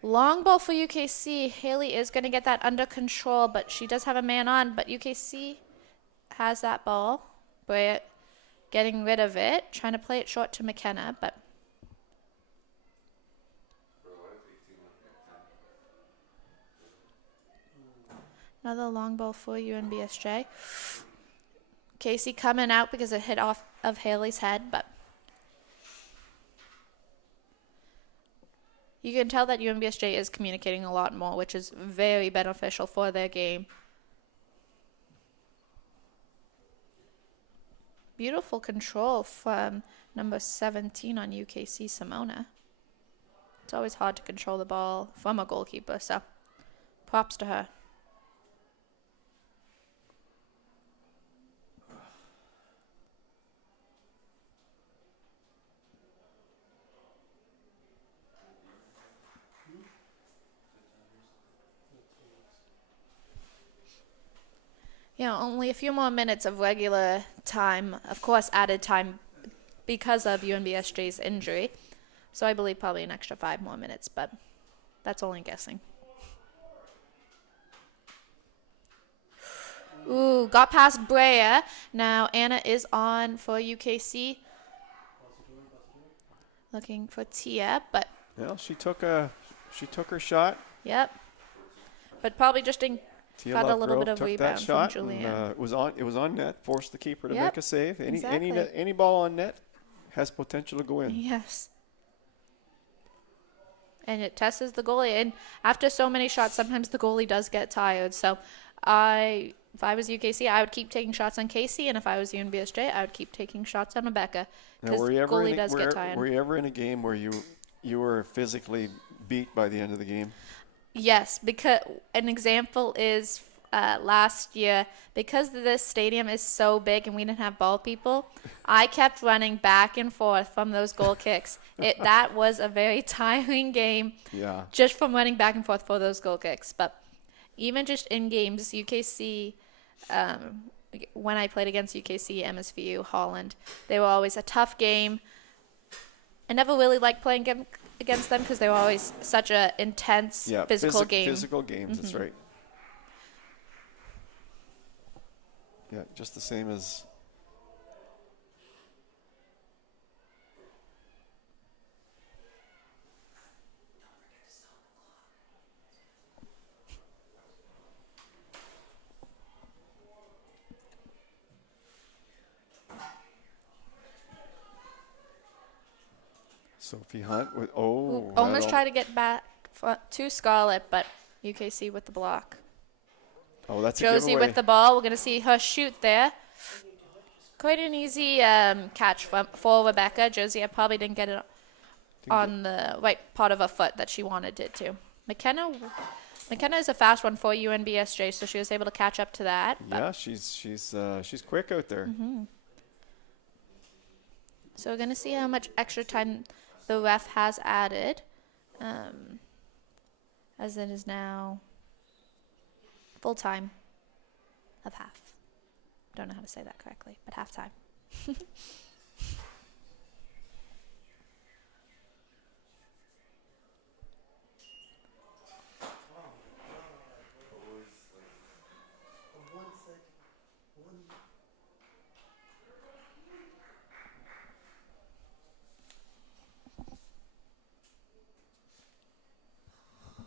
long ball for UKC. Haley is going to get that under control, but she does have a man on, but UKC has that ball. Brea getting rid of it, trying to play it short to McKenna, but another long ball for UNBSJ. Casey coming out because it hit off of Haley's head, but you can tell that UNBSJ is communicating a lot more, which is very beneficial for their game. Beautiful control from number 17 on UKC, Simona. It's always hard to control the ball from a goalkeeper, so props to her. Only a few more minutes of regular time, of course added time because of UNBSJ's injury. So I believe probably an extra 5 more minutes, but that's only guessing. Ooh, got past Brea. Now Anna is on for UKC. Looking for Tia, but Well, she took her shot. Yep. But probably just Tia got a little Lovegrove bit of took rebound that shot from Julianne. and, it was on net, forced the keeper to Yep, make a save. exactly. Any ball on net has potential to go in. Yes. And it tests the goalie. And after so many shots, sometimes the goalie does get tired. So if I was UKC, I would keep taking shots on Casey. And if I was UNBSJ, I would keep taking shots on Rebecca. Because goalie does get tired. Were you ever in a game where you were physically beat by the end of the game? Yes, because an example is last year, because this stadium is so big and we didn't have ball people, I kept running back and forth from those goal kicks. That was a very tiring game, just from running back and forth for those goal kicks. But even just in games, UKC, when I played against UKC, MSVU, Holland, they were always a tough game. I never really liked playing against them because they were always such a intense physical game. Physical games, that's right. Yeah, just the same as. Sophie Hunt with almost tried to get back to Scarlett, but UKC with the block. Oh, that's a Josie giveaway. with the ball. We're going to see her shoot there. Quite an easy catch for Rebecca. Josie probably didn't get it on the right part of her foot that she wanted it to. McKenna is a fast one for UNBSJ, so she was able to catch up to that. Yeah, she's quick out there. Mm-hmm. So we're going to see how much extra time the ref has added, as it is now full time of half. Don't know how to say that correctly, but half time.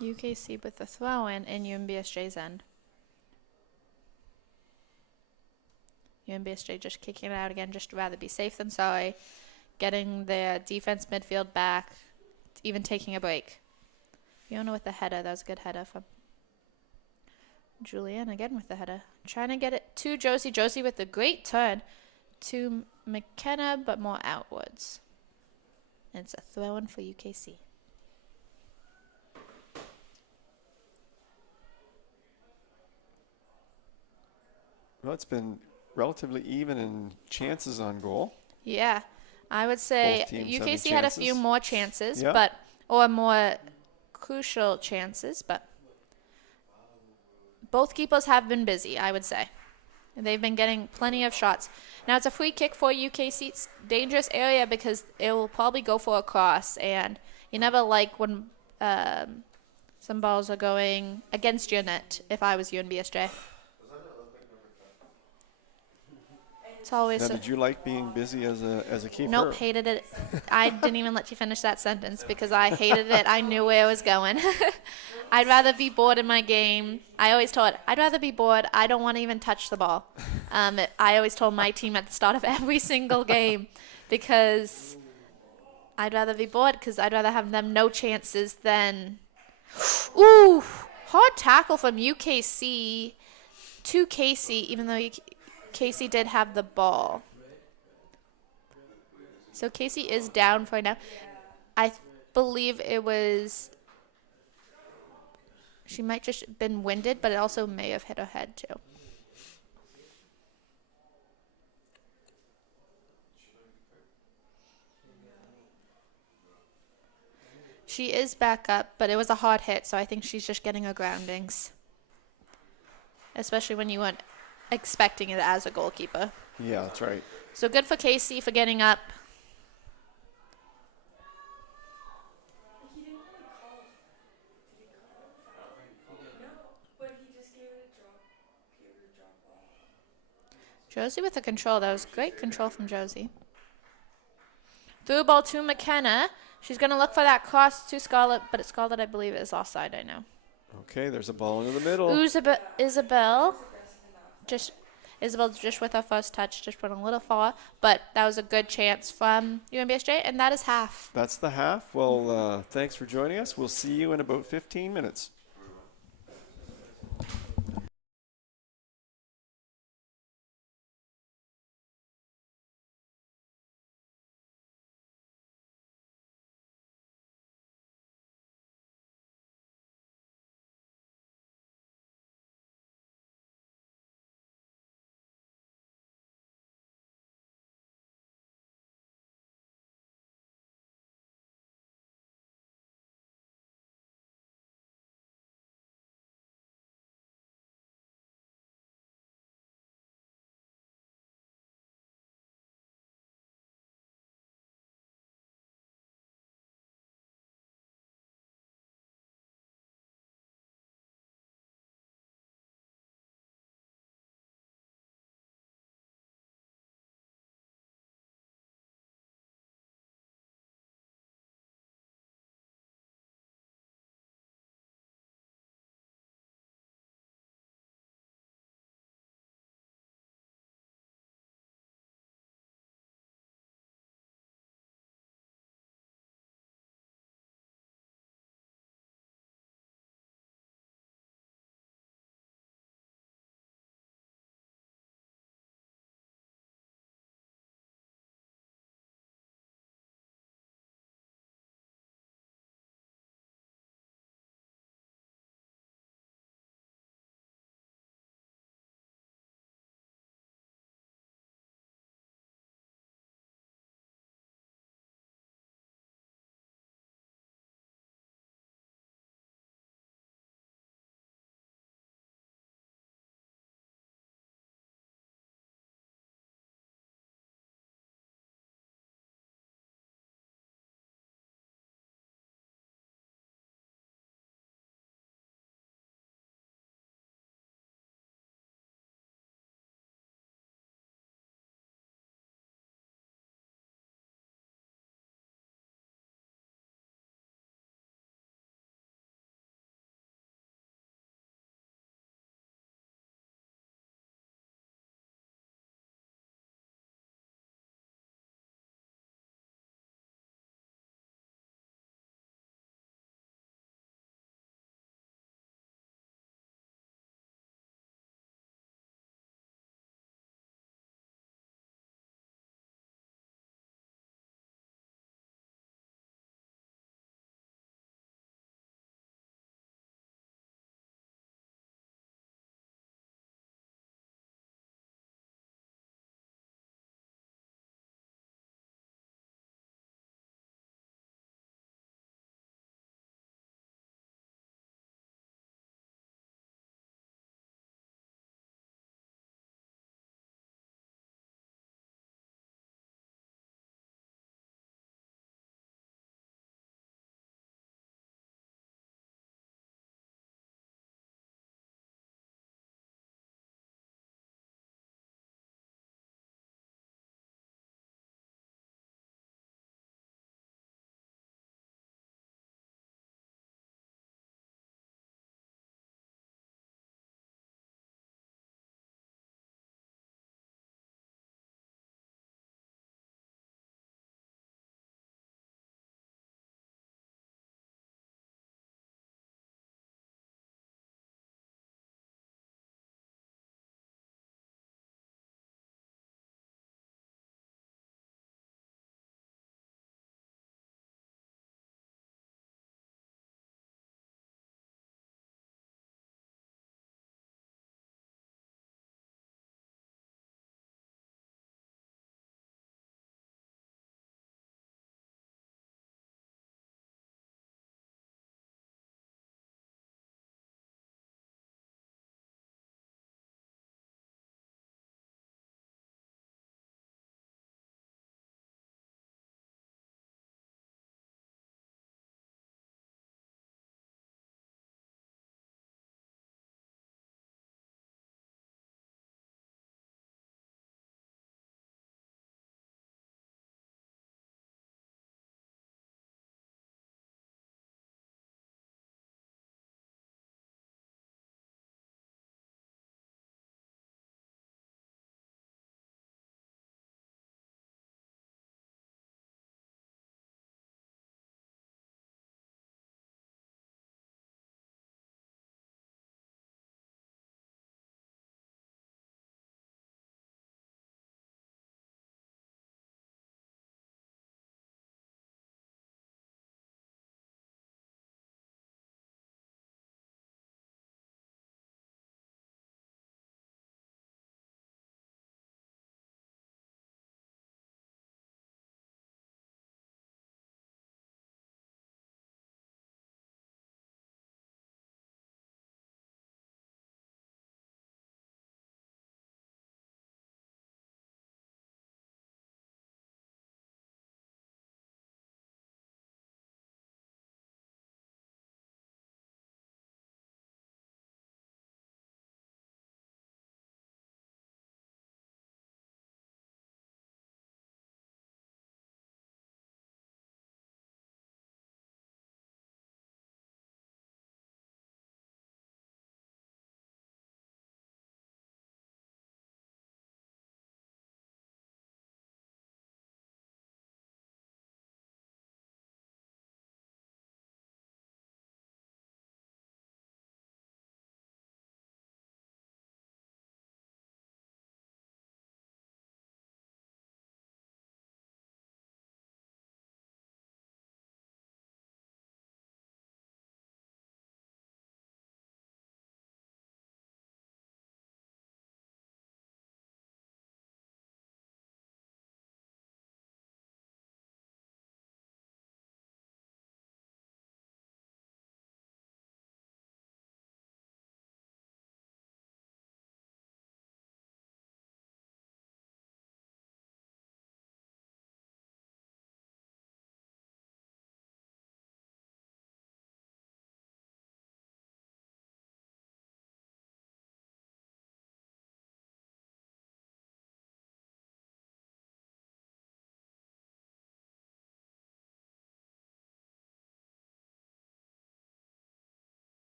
UKC with the throw in UNBSJ's end. UNBSJ just kicking it out again, just to rather be safe than sorry. Getting their defense midfield back, even taking a break. Fiona with the header. That was a good header from Julianne again with the header. Trying to get it to Josie. Josie with a great turn to McKenna, but more outwards. And it's a throw in for UKC. Well, it's been relatively even in chances on goal. Yeah, I would say UKC had a few more chances, or more crucial chances, but both keepers have been busy, I would say. They've been getting plenty of shots. Now it's a free kick for UKC. It's dangerous area because it will probably go for a cross, and you never like when some balls are going against your net if I was UNBSJ. It's always Now, did you like being busy as a keeper? nope, hated it. I didn't even let you finish that sentence because I hated it. I knew where I was going. I'd rather be bored in my game. I always told I'd rather be bored. I don't want to even touch the ball. I always told my team at the start of every single game because I'd rather be bored because I'd rather have them no chances than. Ooh, hard tackle from UKC to Casey, even though Casey did have the ball. So Casey is down for now. I believe it was. She might just been winded, but it also may have hit her head too. She is back up, but it was a hard hit, so I think she's just getting her groundings. Especially when you weren't expecting it as a goalkeeper. Yeah, that's right. So good for Casey for getting up. He didn't really call it. Did he call it foul? No, but he just gave it a drop ball. Josie with the control. That was great control from Josie. Through ball to McKenna. She's going to look for that cross to Scarlett, but it's Scarlett, I believe, is offside, I know. Okay, there's a ball into the middle. Isabel just with her first touch, just went a little far, but that was a good chance from UNBSJ, and that is half. That's the half. Well, thanks for joining us. We'll see you in about 15 minutes.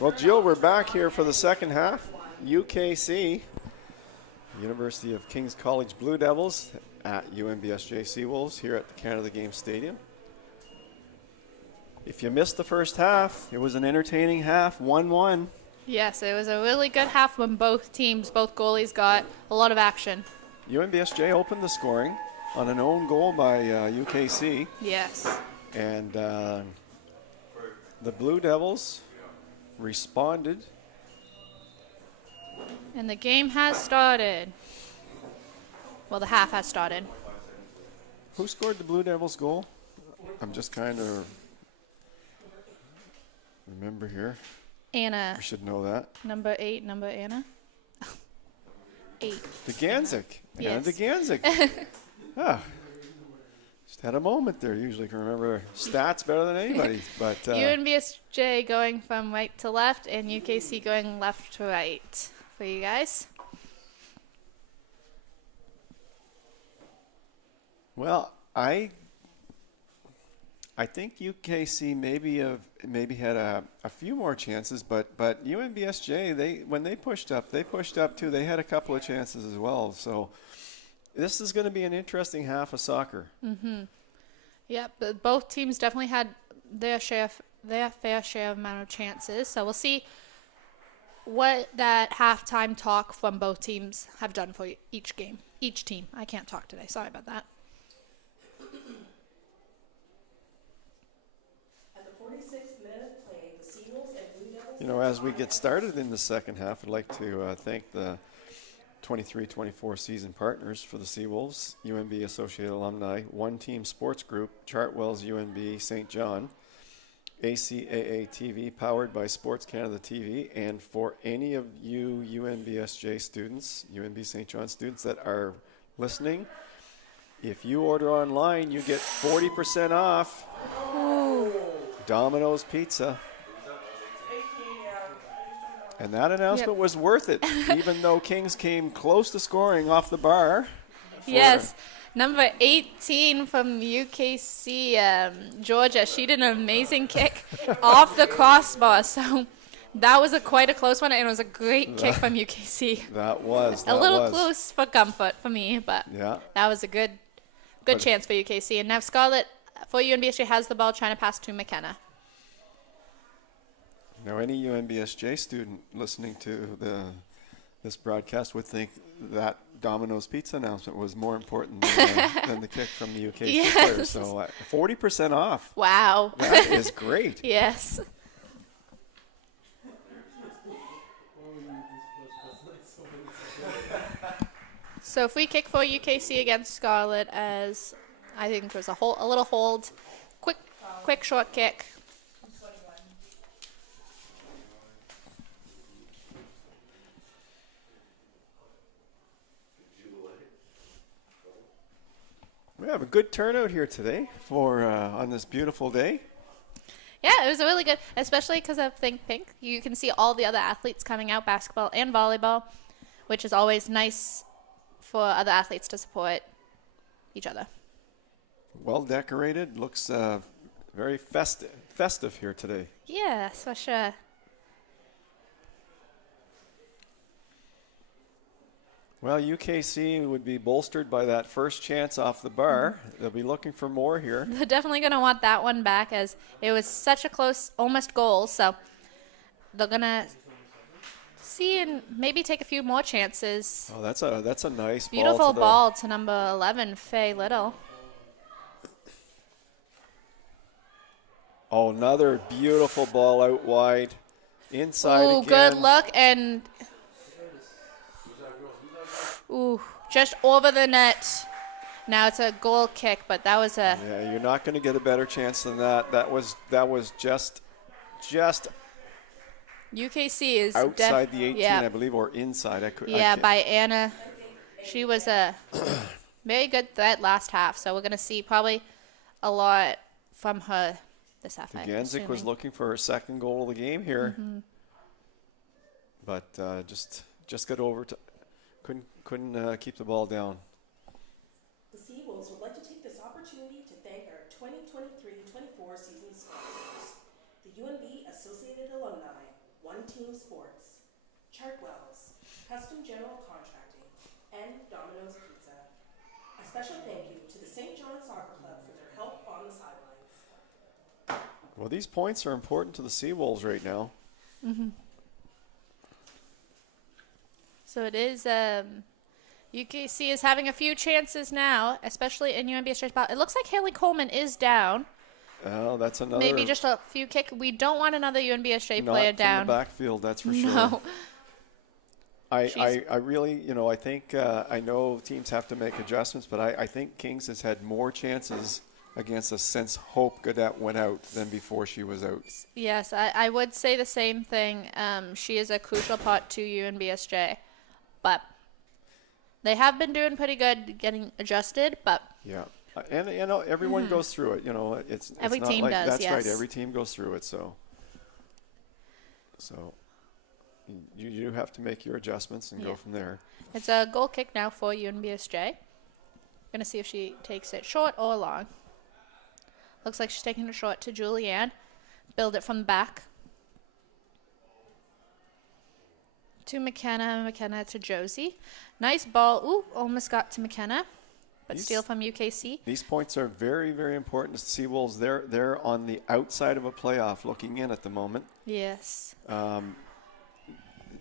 Well, Jill, we're back here for the second half. UKC, University of King's College Blue Devils at UNBSJ Seawolves here at the Canada Game Stadium. If you missed the first half, it was an entertaining half, 1-1. Yes, it was a really good half when both goalies got a lot of action. UNBSJ opened the scoring on an own goal by UKC. Yes. And the Blue Devils responded. And the game has started. Well, the half has started. Who scored the Blue Devils goal? I'm just kind of remember here. Anna. I should know that. Number Anna. 8. DeGanzik. Yes. Anna DeGanzik. Just had a moment there. Usually can remember stats better than anybody. But UNBSJ going from right to left and UKC going left to right for you guys. Well, I think UKC maybe had a few more chances, but UNBSJ when they pushed up too. They had a couple of chances as well. So this is going to be an interesting half of soccer. Mm-hmm. Yeah, but both teams definitely had their fair share amount of chances. So we'll see what that halftime talk from both teams have done for each team. I can't talk today. Sorry about that. At the 46th minute of play, the Seawolves and Blue Devils. As we get started in the second half, I'd like to thank the 23-24 season partners for the Seawolves, UNB Associate Alumni, One Team Sports Group, Chartwell's UNB St. John, ACAA TV powered by Sports Canada TV, and for any of you UNBSJ students, UNB St. John students that are listening, if you order online, you get 40% off. Ooh. Domino's Pizza. And that announcement was worth it, even though Kings came close to scoring off the bar. Yes. Number 18 from UKC, Georgia. She did an amazing kick off the crossbar. So that was quite a close one, and it was a great kick from UKC. That was. A little close for comfort for me, but that was a good chance for UKC. And now Scarlett for UNBSJ has the ball trying to pass to McKenna. Now, any UNBSJ student listening to this broadcast would think that Domino's Pizza announcement was more important than the kick from the UKC player. So 40% off. Wow. That is great. Yes. So free kick for UKC against Scarlett, as I think there's a little hold. Quick short kick. We have a good turnout here today for on this beautiful day. Yeah, it was really good, especially because of Think Pink. You can see all the other athletes coming out, basketball and volleyball, which is always nice for other athletes to support each other. Well decorated, looks very festive here today. Yes, for sure. Well, UKC would be bolstered by that first chance off the bar. They'll be looking for more here. They're definitely going to want that one back, as it was such a close, almost goal. So they're going to see and maybe take a few more chances. Oh, that's a nice Beautiful ball to number 11, Faye Little. Oh, another beautiful ball out wide. Inside Ooh, again. good look, and just over the net. Now it's a goal kick, but that was a... Yeah, you're not going to get a better chance than that. That was just UKC is outside the 18, I believe, or inside. By Anna. She was a very good threat last half, so we're going to see probably a lot from her this half. Ganzik was looking for her second goal of the game here, but just got over to couldn't keep the ball down. The Seawolves would like to take this opportunity to thank our 2023-24 season sponsors. The UNB Associated Alumni, One Team Sports, Chartwell's, Custom General Contracting, and Domino's Pizza. A special thank you to the St. John Soccer Club for their help on the sidelines. Well, these points are important to the Seawolves right now. So it is, UKC is having a few chances now, especially in UNBSJ's ball. It looks like Haley Coleman is down. Oh, that's another. Maybe just a few kick. We don't want another UNBSJ not player from down. the backfield, that's for sure. No. I really, I think I know teams have to make adjustments, but I think Kings has had more chances against us since Hope Gaudette went out than before she was out. Yes, I would say the same thing. She is a crucial part to UNBSJ. But they have been doing pretty good getting adjusted, but Yeah. And, everyone goes through it. It's Every not team like, does, That's right. yes. Every team goes through it. So you have to make your adjustments and go from there. it's a goal kick now for UNBSJ. Going to see if she takes it short or long. Looks like she's taking it short to Julianne. Build it from the back. To McKenna. McKenna to Josie. Nice ball. Ooh, almost got to McKenna. But steal from UKC. These points are very, very important to the Seawolves. They're on the outside of a playoff looking in at the moment. Yes.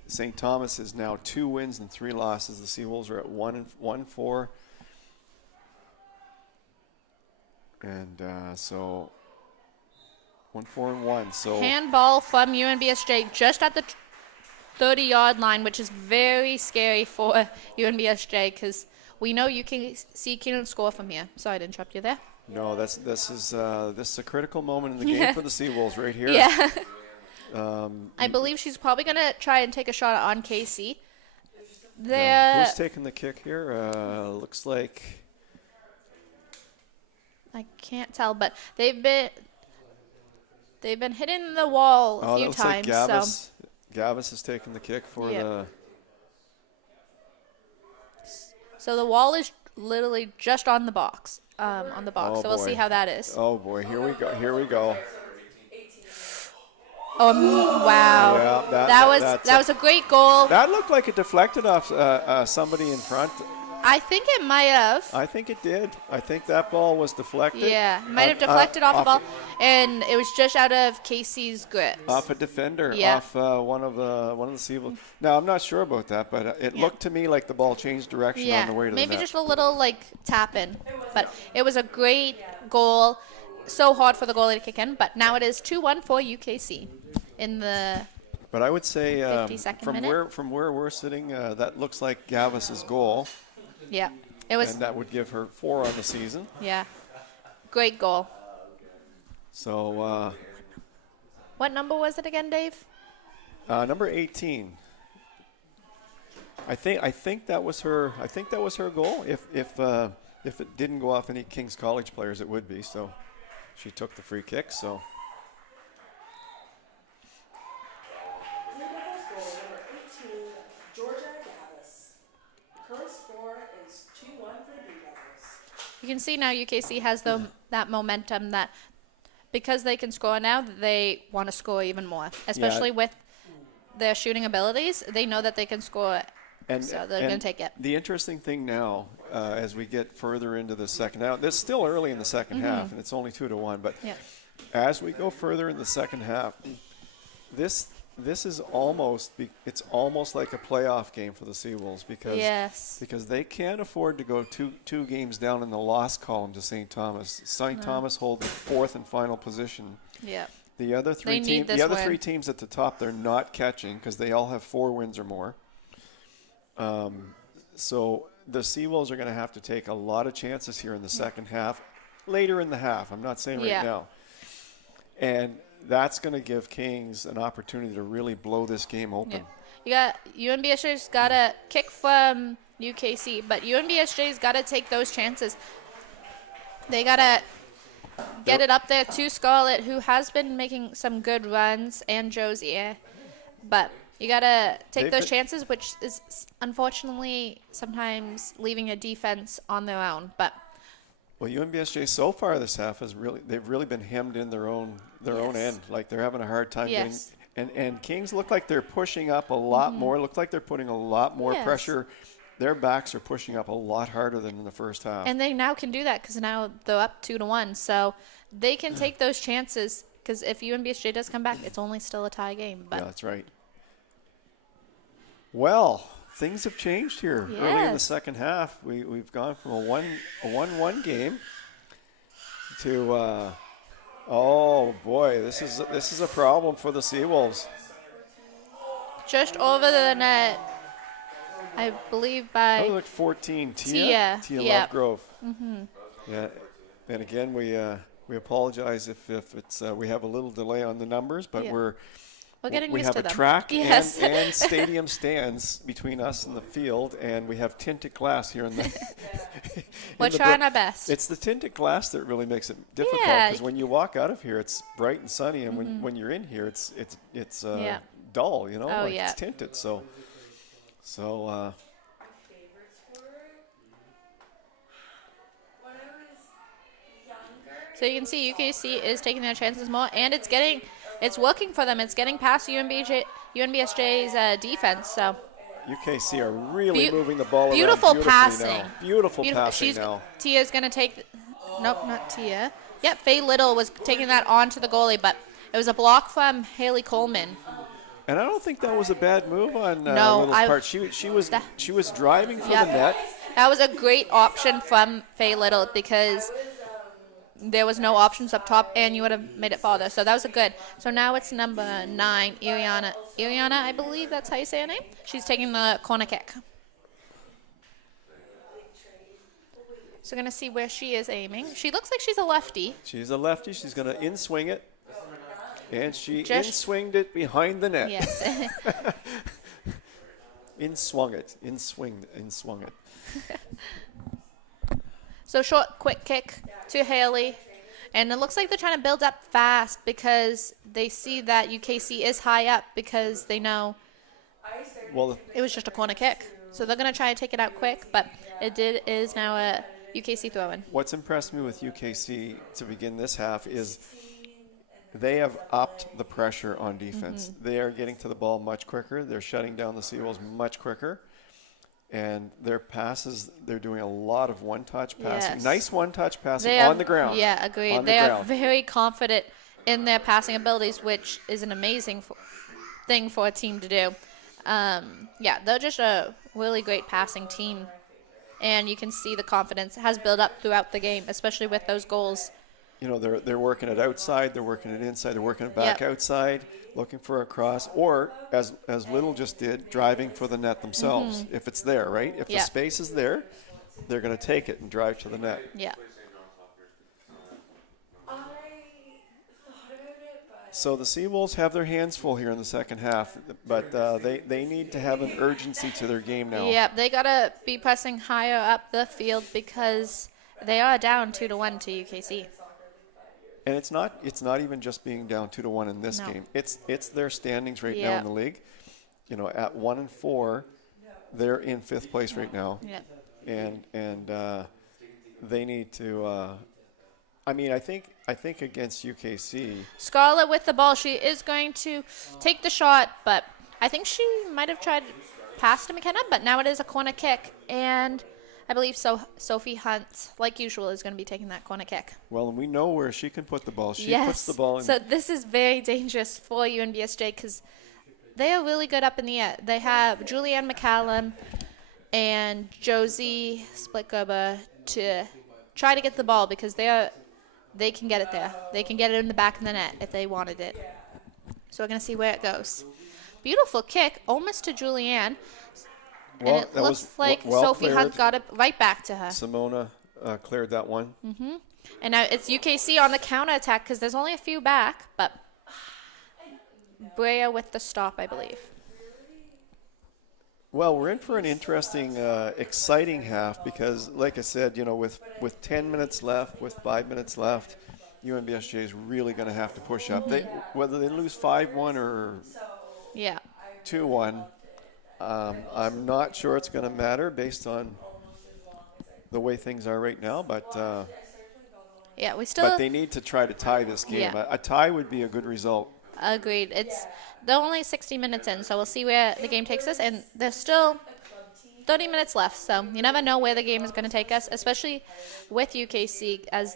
St. Thomas is now 2 wins and 3 losses. The Seawolves are at 1-4. And so 1-4-1. So Handball from UNBSJ just at the 30-yard line, which is very scary for UNBSJ because we know UKC can score from here. Sorry to interrupt you there. no, this is a critical moment in the game for the Seawolves right here. Yeah. I believe she's probably going to try and take a shot on KC. Who's taking the kick here? Looks like I can't tell, but they've been hitting the wall a few times. Like Gavis. So Gavis is taking the kick for the. So the wall is literally just on the box. Oh, so we'll see boy. how that is. Oh boy, here we go. Wow. Yeah, that was a great goal. That looked like it deflected off somebody in front. I think it might have. I think it did. I think that ball was deflected. Yeah, might have deflected off the ball, and it was just out of Casey's grip. Off a defender, Yeah. off one of the Seawolves. Now I'm not sure about that, but it looked to me like the ball changed direction on the way to the net. Maybe just a little tap in, but it was a great goal. So hard for the goalie to kick in, but now it is 2-1 for UKC in the. But I would say 52nd minute. from where we're sitting, that looks like Gavis's goal. Yeah, it was. And that would give her 4 on the season. Yeah, great goal. So. What number was it again, Dave? Number 18. I think that was her. I think that was her goal. If it didn't go off any King's College players, it would be. So she took the free kick. So. Blue Devils goal number 18, Georgia Gavis. Current score is 2-1 for the Blue Devils. You can see now UKC has that momentum that because they can score now, they want to score even more, especially with their shooting abilities. They know that they can score, so they're going to take it. The interesting thing now, as we get further into the second half, it's still early in the second half, and it's only 2-1. But as we go further in the second half, this is almost like a playoff game for the Seawolves because they can't afford to go two games down in the loss column to St. Thomas. St. Thomas hold the 4th and final position. Yeah. The other three teams at the top, they're not catching because they all have 4 wins or more. So the Seawolves are going to have to take a lot of chances here in the second half, later in the half. I'm not saying right now. And that's going to give Kings an opportunity to really blow this game open. You got UNBSJ's got to kick from UKC, but UNBSJ's got to take those chances. They got to get it up there to Scarlett, who has been making some good runs, and Josie. But you got to take those chances, which is unfortunately sometimes leaving a defense on their own. But Well, UNBSJ so far this half they've really been hemmed in their own Yes. end. Like they're having a hard time Yes. getting. And Kings look like they're pushing up a lot more. Look like they're putting a lot more Yes. pressure. Their backs are pushing up a lot harder than in the first half. And they now can do that because now they're up 2-1. So they can take those chances because if UNBSJ does come back, it's only still a tie game. But Yeah, that's right. Well, things have changed here early in the Yes. second half. We've gone from a 1-1 game to oh boy, this is a problem for the Seawolves. just over the net, I believe That by look 14. Tia. Tia Yep. Lovegrove. Yeah, and again we apologize if it's we have a little delay on the numbers, but Yeah. we're getting we used have to a them. track Yes. and stadium stands between us and the field, and we have tinted glass here in the. We're in the trying bro- our best. It's the tinted glass that really makes it difficult Yeah. because when you walk out of here, it's bright and sunny, and when you're in here, it's Yeah. dull, you know, Oh, like yeah. it's tinted. So So you can see UKC is taking their chances more, and it's working for them. It's getting past UNBSJ's defense. So UKC are really Beau- moving the ball beautiful around beautifully passing. now. Beautiful passing She's, now. Tia's gonna take. Nope, not Tia. Yep, Faye Little was taking that onto the goalie, but it was a block from Haley Coleman. And I don't think that was a bad move on No, Little's part. She was driving for Yep. the net. That was a great option from Faye Little because there was no options up top, and you would have made it farther. So that was a good. So now it's number 9, Iriana. Iriana, I believe that's how you say her name. She's taking the corner kick. So we're going to see where she is aiming. She looks like she's a lefty. She's a lefty. She's going to in-swing it. And she Just- in-swinged it behind the net. Yes. In-swung it. In-swung it. So short, quick kick to Haley. And it looks like they're trying to build up fast because they see that UKC is high up because they know Well, it was just a corner kick. So they're going to try to take it out quick, but is now a UKC throw-in. what's impressed me with UKC to begin this half is they have upped the pressure on defense. They are getting to the ball much quicker. They're shutting down the Seawolves much quicker. And their passes, they're doing a lot of one-touch passing. Yes. Nice one-touch passing They on are- the ground. Yeah, agreed. On They the are ground. very confident in their passing abilities, which is an amazing thing for a team to do. Yeah, they're just a really great passing team. And you can see the confidence has built up throughout the game, especially with those goals. You know, they're working it outside, they're working it inside, they're working it back Yep. outside, looking for a cross, or as Little just did, driving for the net themselves. If it's there, right? If the Yep. space is there, they're going to take it and drive to the net. Yeah. So the Seawolves have their hands full here in the second half, but they need to have an urgency to their game now. Yeah, they got to be pressing higher up the field because they are down 2-1 to UKC. And it's not even just being down 2-1 in this No. game. It's their standings right now Yeah. in the league. You know, at 1-4, they're in 5th place right now. Yeah. And they need to. I mean, I think against UKC, Scarlett with the ball. She is going to take the shot, but I think she might have tried pass to McKenna, but now it is a corner kick. And I believe Sophie Hunt, like usual, is going to be taking that corner kick. well, and we know where she can put the ball. She Yes. puts the ball in. So this is very dangerous for UNBSJ because they are really good up in the air. They have Julianne McCallum and Josie Splitgerber to try to get the ball because they can get it there. They can get it in the back of the net if they wanted it. So we're going to see where it goes. Beautiful kick, almost to Julianne. well, And it that looks was like well Sophie cleared. Hunt got it right back to her. Simona cleared that one. And now it's UKC on the counterattack because there's only a few back, but Brea with the stop, I believe. Well, we're in for an interesting, exciting half because, like I said, you know, with 10 minutes left, with 5 minutes left, UNBSJ is really going to have to push up. Whether they lose 5-1 or Yeah. 2-1, I'm not sure it's going to matter based on the way things are right now. But Yeah, we still But they need to try to tie this game. Yeah. A tie would be a good result. agreed. They're only 60 minutes in, so we'll see where the game takes us. And there's still 30 minutes left, so you never know where the game is going to take us, especially with UKC, as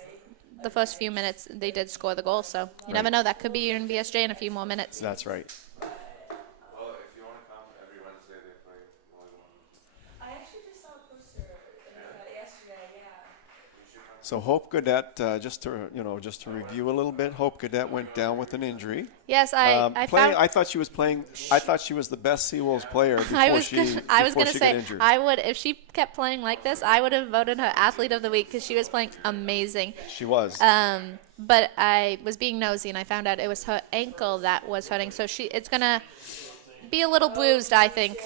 the first few minutes they did score the goal. So you never know. That could be UNBSJ in a few more minutes. That's right. Well, if you want to come every Wednesday, they play volleyball. I actually just saw a poster yesterday. Yeah. So Hope Gaudette, just to review a little bit, Hope Gaudette went down with an injury. Yes, I Playing, found. I thought she was playing. I thought she was the best Seawolves player before I was she gonna got say injured. I would, if she kept playing like this, I would have voted her athlete of the week because she was playing amazing. She was. But I was being nosy and I found out it was her ankle that was hurting. So it's gonna be a little bruised, I think,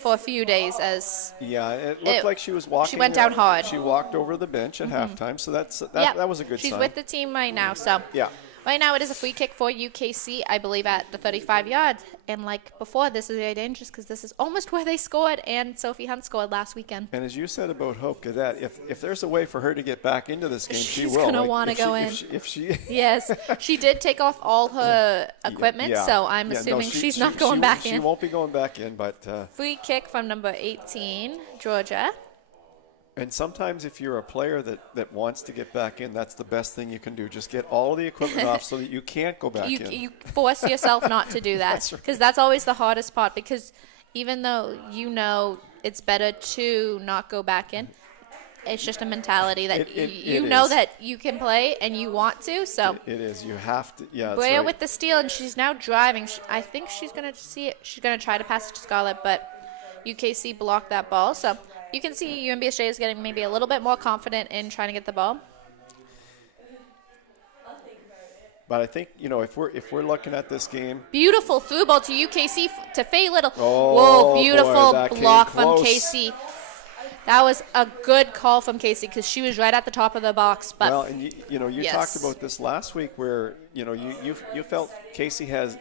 for a few days. As Yeah, it looked like she was walking. she went down hard. She walked over the bench at halftime, so that Yep. was a good She's sign. with the team right now. So Yeah. right now it is a free kick for UKC, I believe, at the 35-yard. And like before, this is very dangerous because this is almost where they scored, and Sophie Hunt scored last weekend. And as you said about Hope Gaudette, if there's a way for her to get back into this game, she She's will. gonna Like, wanna if go she- in. If she Yes, she did take off all her equipment, yeah. so I'm Yeah, no, assuming she's not going back She in. won't be going back in, but Free kick from number 18, Georgia. and sometimes if you're a player that wants to get back in, that's the best thing you can do. Just get all the equipment off so that you can't go back in. You force yourself not to do that That's right. because that's always the hardest part. Because even though you know it's better to not go back in, it's just a mentality that you it know is. that you can play and you want to. So It is. You have to. Yeah, that's Brea right. with the steal, and she's now driving. I think she's gonna see it. She's gonna try to pass it to Scarlett, but UKC blocked that ball. So you can see UNBSJ is getting maybe a little bit more confident in trying to get the ball. But I think if we're looking at this game, Beautiful through ball to UKC to Faye Little. Oh, Whoa, boy, beautiful that came block from close. Casey. That was a good call from Casey because she was right at the top of the box. But well, and you Yes. talked about this last week where you felt Casey has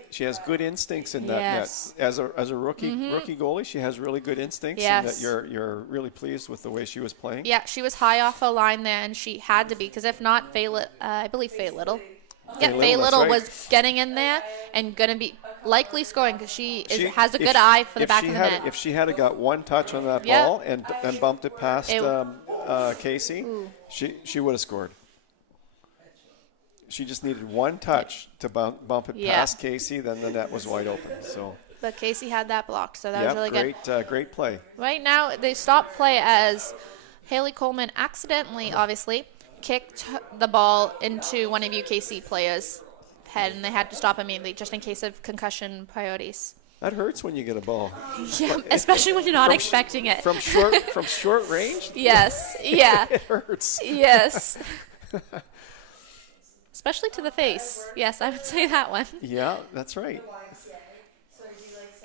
good instincts in that Yes. net. As a rookie goalie, she has really good instincts, and Yes. that you're really pleased with the way she was playing. yeah, she was high off her line there, and she had to be because if not, I believe Faye Little. Yeah, Faye Faye Little, Little that's right. was getting in there and going to be likely scoring because she has a if good she- eye for the if back she of the had- net. If she had got one touch on that Yeah. ball and bumped it past Casey, she would have scored. She just needed one touch to bump it Yeah. past Casey, then the net was wide open. So But Casey had that block, so that was really good. great play. Right now, they stopped play as Haley Coleman accidentally, obviously, kicked the ball into one of UKC players' head, and they had to stop immediately just in case of concussion priorities. That hurts when you get a ball Yeah, especially when you're not From expecting it. from short range. Yes, yeah, It hurts. yes. Especially to the face. Yes, I would say that one. Yeah, that's right.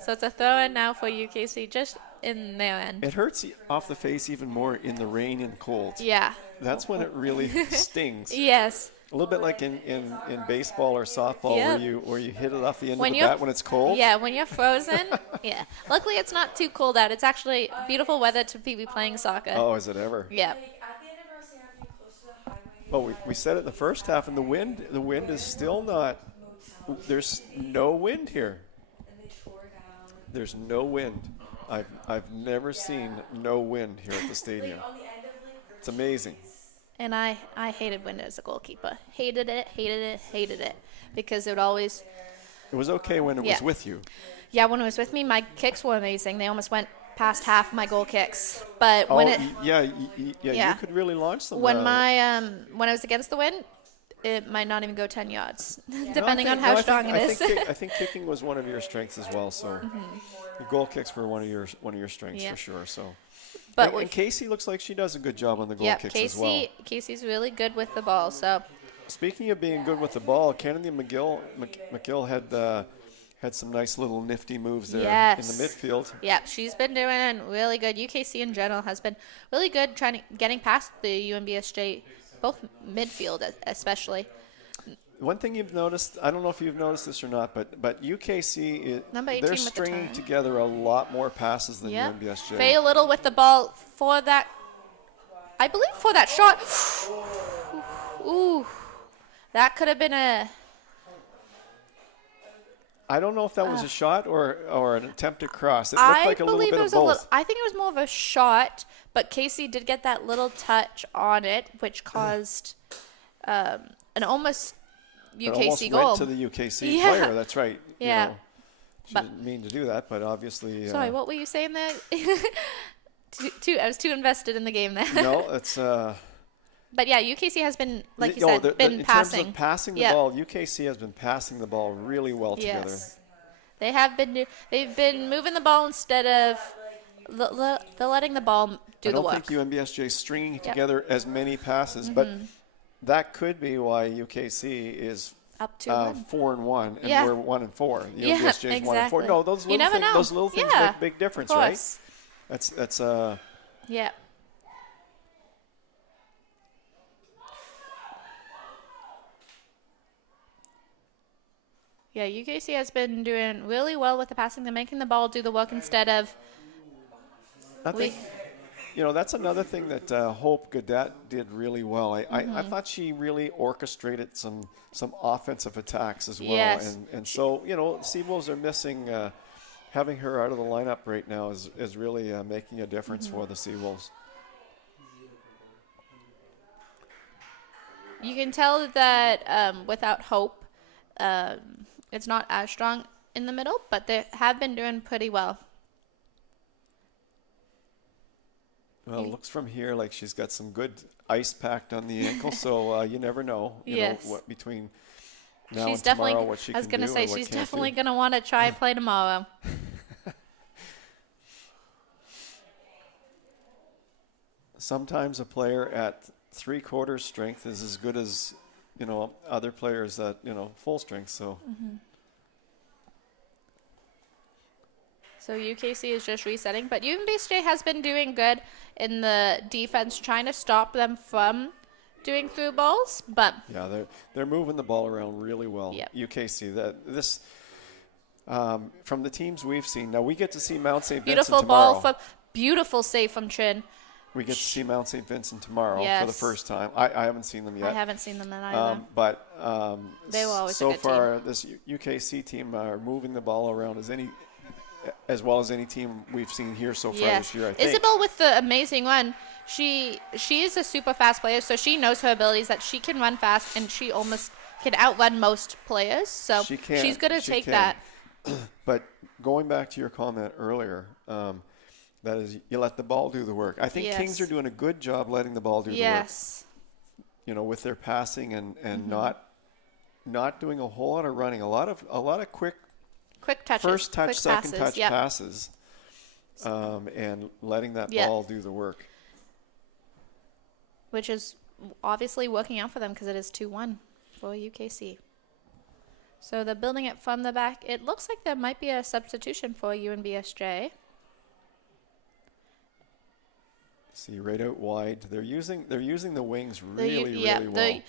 So it's a throw-in now for UKC, just in their end. It hurts off the face even more in the rain and cold. Yeah. That's when it really stings. Yes. A little bit like in baseball or softball Yep. where you hit it off the end When of the you're- bat when it's cold. Yeah, when you're frozen. Yeah. Luckily, it's not too cold out. It's actually beautiful weather to be playing soccer. Oh, is it ever? Yeah. At the end of our Saturday, close to the highway. Well, we said it the first half, and the wind is still not. There's no wind here. There's no wind. I've never seen no wind here at the stadium. It's amazing. And I hated wind as a goalkeeper. Hated it. Because it would always. It was okay when it was Yeah. with you. Yeah, when it was with me, my kicks were amazing. They almost went past half my goal kicks. But when it. Yeah, Yeah. you could really launch them. When when I was against the wind, it might not even go 10 yards, depending on how strong it is. I think kicking was one of your strengths as well. So the goal kicks were one of your strengths Yeah. for sure. So, But and Casey looks like she does a good job on the goal yeah, kicks as well. Casey's really good with the ball. So Speaking of being good with the ball, Kennedy McGill had some nice little nifty moves there Yes. in the midfield. yeah, she's been doing really good. UKC in general has been really good getting past the UNBSJ, both midfield especially. One thing you've noticed, I don't know if you've noticed this or not, but UKC, Number 18 they're with the stringing turn. together a lot more passes than Yeah. UNBSJ. Faye Little with the ball for that. I believe for that shot. Ooh, that could have been a. I don't know if that was a shot or an attempted cross. It looked I like a little believe bit it of was both. I think it was more of a shot, but Casey did get that little touch on it, which caused an almost It UKC almost goal. went to the UKC Yeah. player. That's right. Yeah. You know, she didn't mean to do that, but obviously. Sorry, what were you saying there? I was too invested in the game there. No, it's. But yeah, UKC has been, like you No, said, been in passing. terms of passing the Yeah. ball, UKC has been passing the ball really well together. Yes. They have been. They've been moving the ball instead of they're letting the ball do I the don't work. think UNBSJ is stringing Yep. together as many passes, but that could be why UKC is Up to 4-1 and Yeah. we're 1-4. Yeah, UNBSJ is 1-4. exactly. No, those You little never things, know. those little things Yeah, make a big difference, of right? course. That's Yeah. Yeah, UKC has been doing really well with the passing. They're making the ball do the work instead of. I think, that's another thing that Hope Gadet did really well. I thought she really orchestrated some offensive attacks as well. Yes. And so, Seawolves are missing, having her out of the lineup right now is really making a difference for the Seawolves. You can tell that without Hope, it's not as strong in the middle, but they have been doing pretty well. Well, it looks from here like she's got some good ice packed on the ankle, so you never know. You Yes. know what between now She's and definitely. tomorrow what she I was can gonna do say and what she's can't definitely do. gonna want to try and play tomorrow. Sometimes a player at 3/4 strength is as good as other players at full strength. So So UKC is just resetting, but UNBSJ has been doing good in the defense, trying to stop them from doing through balls. But yeah, they're moving the ball around really well. Yep. UKC from the teams we've seen. Now we get to see Mount St. Vincent beautiful tomorrow. ball from beautiful save from Chin. We get to see Mount St. Vincent tomorrow for the Yes. first time. I haven't seen them yet. I haven't seen them then either. But They were always a so good far, this UKC team are moving the ball around as well as any team we've seen here so far this year, I think. Isabel with the amazing run. She is a super fast player, so she knows her abilities that she can run fast, and she almost can outrun most players. So She can, she's going to she take can. that. But going back to your comment earlier, that is, you let the ball do the work. I think Yes. Kings are doing a good job letting the ball do Yes. the work. With their passing and not doing a whole lot of running, a lot of quick Quick touches. first touch, quick second passes. touch Yep. passes, and letting that Yeah. ball do the work. Which is obviously working out for them because it is 2-1 for UKC. So they're building it from the back. It looks like there might be a substitution for UNBSJ. See, right out wide. They're using the wings really well.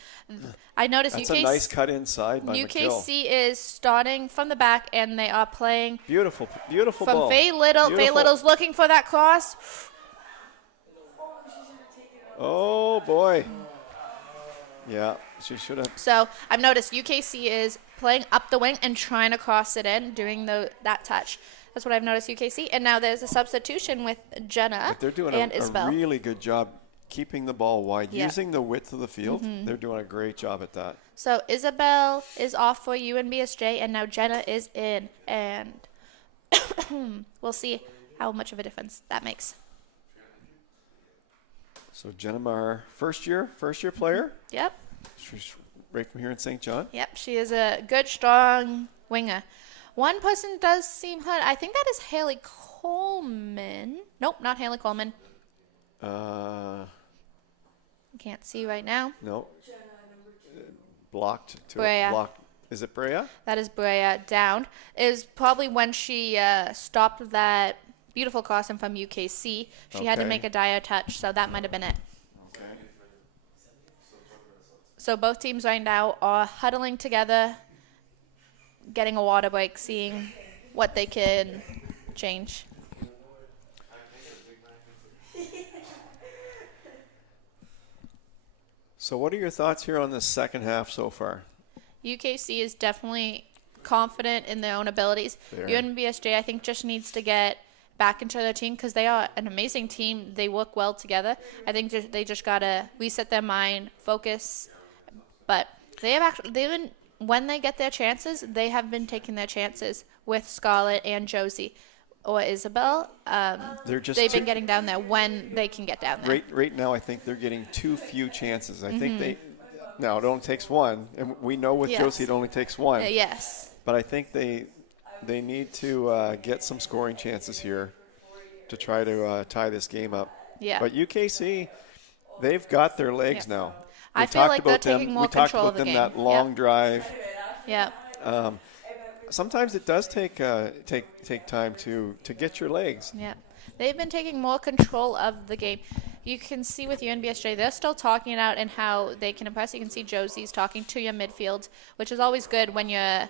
I noticed That's UKC, a nice cut inside by McGill. UKC is starting from the back, and they are playing Beautiful from ball. Faye Little. Faye Beautiful. Little's looking for that cross. Oh boy. Yeah, she should have. So I've noticed UKC is playing up the wing and trying to cross it in, doing that touch. That's what I've noticed UKC. And now there's a substitution with Jenna But they're doing and a Isabel. really good job keeping the ball wide, Yeah. using the width of the field. They're doing a great job at that. So Isabel is off for UNBSJ, and now Jenna is in. And we'll see how much of a difference that makes. So Jenna Marr, first year player. Yep. She's right from here in St. John. Yep. She is a good, strong winger. One person does seem hurt. I think that is Haley Coleman. Nope, not Haley Coleman. Can't see right now. No. Blocked. Brea. Blocked. Is it Brea? That is Brea down. Is probably when she stopped that beautiful crossing from UKC. She had to Okay. make a dire touch, so that might have been it. Okay. So both teams right now are huddling together, getting a water break, seeing what they can change. So what are your thoughts here on the second half so far? UKC is definitely confident in their own abilities. They are. UNBSJ, I think, just needs to get back into their team because they are an amazing team. They work well together. I think they just got to reset their mind, focus. But they've been, when they get their chances, they have been taking their chances with Scarlett and Josie or Isabel. They've been getting down there when they can get down there. Right now, I think they're getting too few chances. I think now it only takes one, and we know with Josie it only takes one. Yes. But I think they need to get some scoring chances here to try to tie this game up. Yeah. But UKC, they've got their legs now. I feel like they're taking more control of the game. We talked about them that long drive. Yeah. Sometimes it does take time to get your legs. Yeah. They've been taking more control of the game. You can see with UNBSJ, they're still talking it out and how they can impress. You can see Josie's talking to your midfield, which is always good when your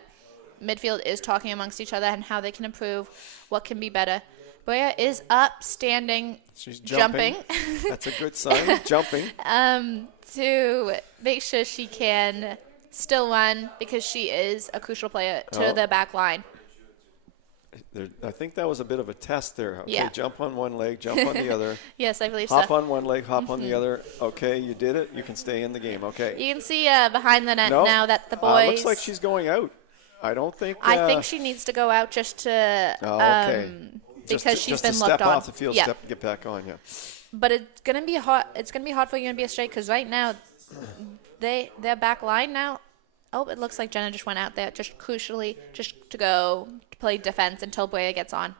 midfield is talking amongst each other and how they can improve, what can be better. Boya is up, standing, She's jumping. That's a good sign, jumping. To make sure she can still run because she is a crucial player to the back line. I think that was a bit of a test there. Okay, Yeah. jump on one leg, jump on the other. Yes, I believe Hop so. on one leg, hop on the other. Okay, you did it. You can stay in the game. Okay. You can see behind the net now that the boys. Looks like she's going out. I don't think. I think she needs to go out just to. Okay. Because she's just been to looked step on. off the field, get back on. Yeah. But it's gonna be hard. It's gonna be hard for UNBSJ because right now, their back line now. Oh, it looks like Jenna just went out there just crucially just to go to play defense until Boya gets on.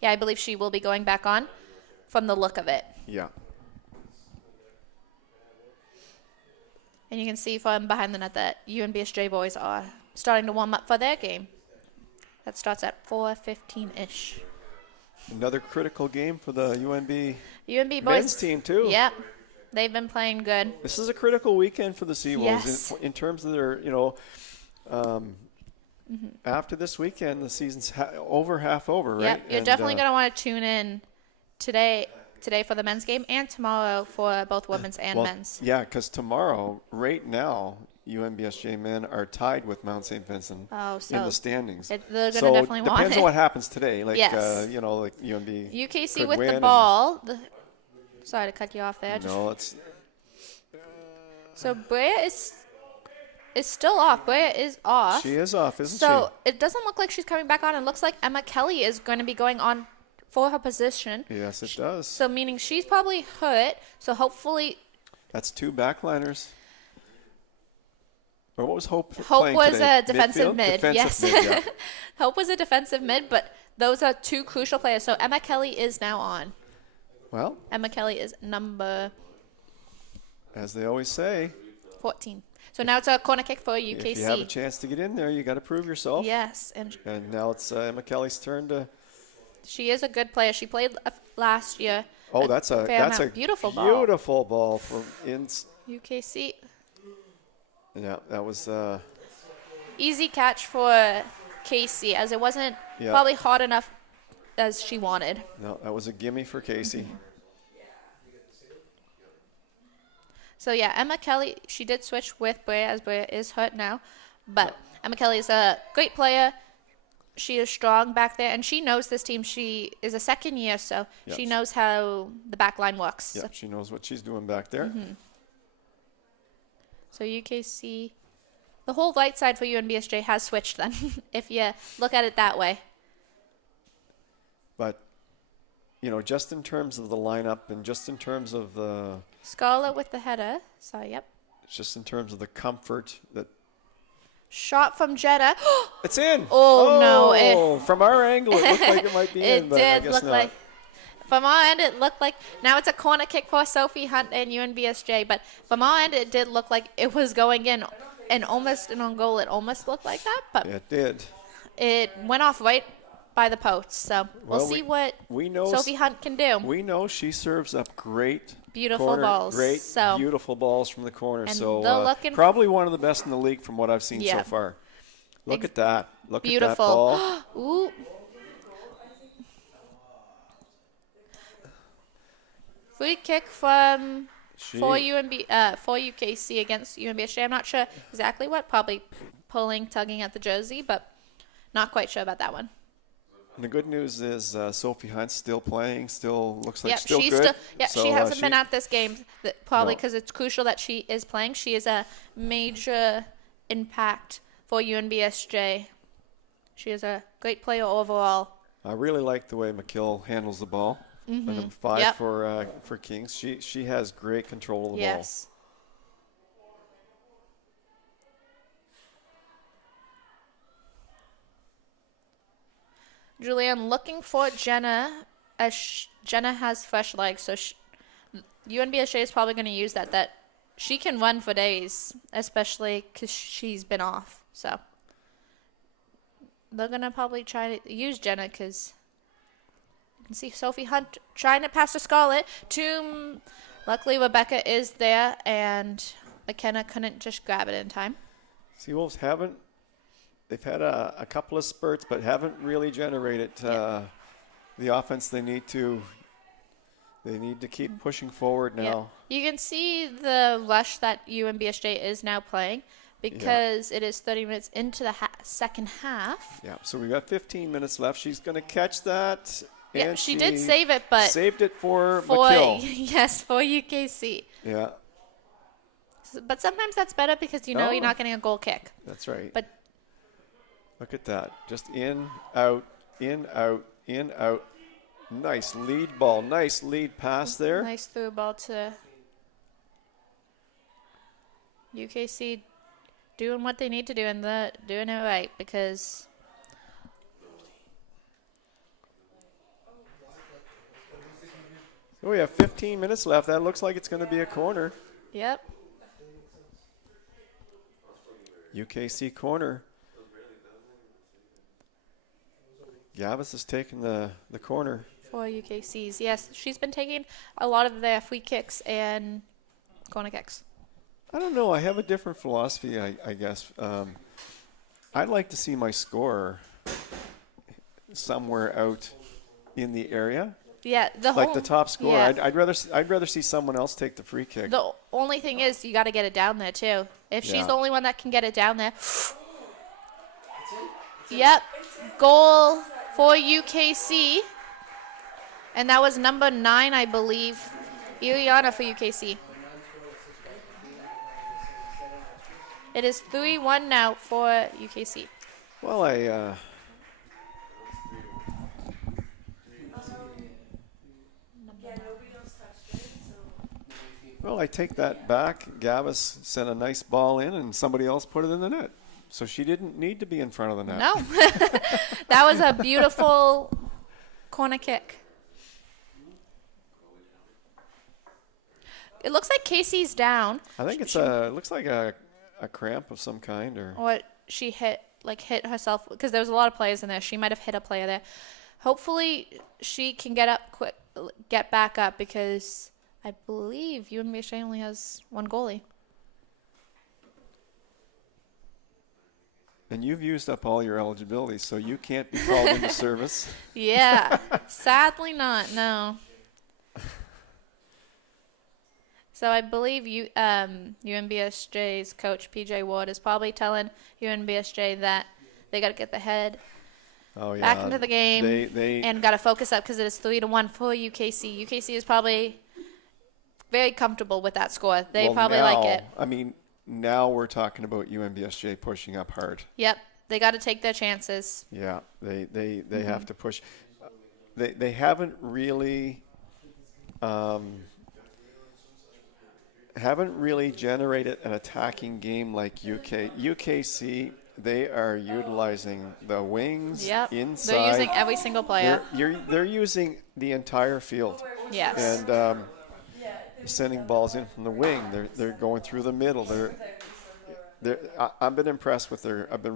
Yeah, I believe she will be going back on, from the look of it. Yeah. And you can see from behind the net that UNBSJ boys are starting to warm up for their game. That starts at 4:15-ish. Another critical game for the UNB UNB boys men's team too. Yep, they've been playing good. This is a critical weekend for the Seawolves Yes. in terms of their, after this weekend, the season's half over, right? Yep, you're definitely going to want to tune in today for the men's game and tomorrow for both women's and men's. Yeah, because tomorrow, right now, UNBSJ men are tied with Mount St. Vincent in the standings. They're going to so definitely want depends it. on what happens today. Like, Yes. like UNB UKC could with win the and- ball. Sorry to cut you off there. No, it's So Brea is still off. Brea is off. she is off, isn't So it doesn't look like she's coming back on. It looks like Emma Kelly is going to be going on for her position. she? Yes, it does. So meaning she's probably hurt. So hopefully That's two backliners. Or what was Hope Hope playing was today? a defensive Midfield? mid. Defensive Yes. mid, yeah. Hope was a defensive mid, but those are two crucial players. So Emma Kelly is now on. Well, Emma Kelly is number as they always say, 14. So now it's a corner kick for UKC. if you have a chance to get in there, you got to prove yourself. Yes, and And now it's Emma Kelly's turn to. she is a good player. She played last year. Oh, that's a beautiful ball. beautiful ball from UKC. Yeah, that was. Easy catch for Casey, as it wasn't probably hard enough as she wanted. No, that was a gimme for Casey. So yeah, Emma Kelly, she did switch with Brea, as Brea is hurt now, but Emma Kelly is a great player. She is strong back there, and she knows this team. She is a second year, so she knows how the back line works. Yeah, she knows what she's doing back there. So UKC, the whole right side for UNBSJ has switched then, if you look at it that way. But, just in terms of the lineup and just in terms of the, Scarlett with the header. Sorry, yep. just in terms of the comfort that Shot from Jetta. it's in. Oh, no, from our angle, it looked like it might be in, It but I did guess look not. like, from our end, it looked like, now it's a corner kick for Sophie Hunt and UNBSJ, but from our end, it did look like it was going in, and almost an on goal. It almost looked like that, but It did. it went off right by the post. So we'll see what we know Sophie Hunt can do. We know she serves up great Beautiful balls. Great, So- beautiful balls from the corner. And So they're looking- probably one of the best in the league from what I've seen so far. Look at that. Look at that Beautiful. ball. Ooh. Free kick from for UKC against UNBSJ. I'm not sure exactly what. Probably tugging at the jersey, but not quite sure about that one. And the good news is Sophie Hunt's still playing. Still looks like Yep, still she's good. still. She hasn't been at this game. Probably No. because it's crucial that she is playing. She is a major impact for UNBSJ. She is a great player overall. I really like the way McKill handles the ball. Number 5 Yep. for Kings. She has great control of the ball. Yes. Julianne looking for Jenna, as Jenna has fresh legs, so UNBSJ is probably going to use that she can run for days, especially because she's been off. So they're going to probably try to use Jenna because you can see Sophie Hunt trying to pass to Scarlett. Luckily, Rebecca is there, and McKenna couldn't just grab it in time. Seawolves they've had a couple of spurts, but haven't really generated the offense they need to. They need to keep pushing forward now. Yeah. You can see the rush that UNBSJ is now playing because it is 30 minutes into the second half. Yeah, so we've got 15 minutes left. She's going to catch that. Yeah, and she did save it, but saved it for McKill. Yes, for UKC. Yeah, But sometimes that's better because you're not getting a goal kick. that's right. But Look at that. Just in, out, in, out, in, out. Nice lead ball. Nice lead pass there. nice through ball to UKC, doing what they need to do and doing it right because So we have 15 minutes left. That looks like it's going to be a corner. yep. UKC corner. Gavis is taking the corner. For UKCs, yes. She's been taking a lot of their free kicks and corner kicks. I don't know. I have a different philosophy, I guess. I'd like to see my scorer somewhere out in the area, Yeah, like the top scorer. Yeah. I'd rather see someone else take the free kick. The only thing is you got to get it down there too. If she's Yeah. the only one that can get it down there. Yep. Goal for UKC. And that was number 9, I believe. Iliana for UKC. It is 3-1 now for UKC. Well, Yeah, nobody else touched it, so. I take that back. Gavis sent a nice ball in, and somebody else put it in the net. So she didn't need to be in front of the net. No. That was a beautiful corner kick. It looks like Casey's down. I think it looks like a cramp of some kind, Or she hit herself because there was a lot of players in there. She might have hit a player there. Hopefully she can get back up because I believe UNBSJ only has one goalie. and you've used up all your eligibility, so you can't be called into service. Yeah, sadly not. No. So I believe UNBSJ's coach PJ Ward is probably telling UNBSJ that they got to get the head Oh yeah, back into the game They and got to focus up because it is 3-1 for UKC. UKC is probably very comfortable with that score. They well, probably now, like it. I mean, now we're talking about UNBSJ pushing up hard. Yep, they got to take their chances. Yeah, they have to push. They haven't really generated an attacking game like UKC. They are utilizing the wings Yep, inside. they're using every single player. They're using the entire field. Yes. And sending balls in from the wing. They're going through the middle. I've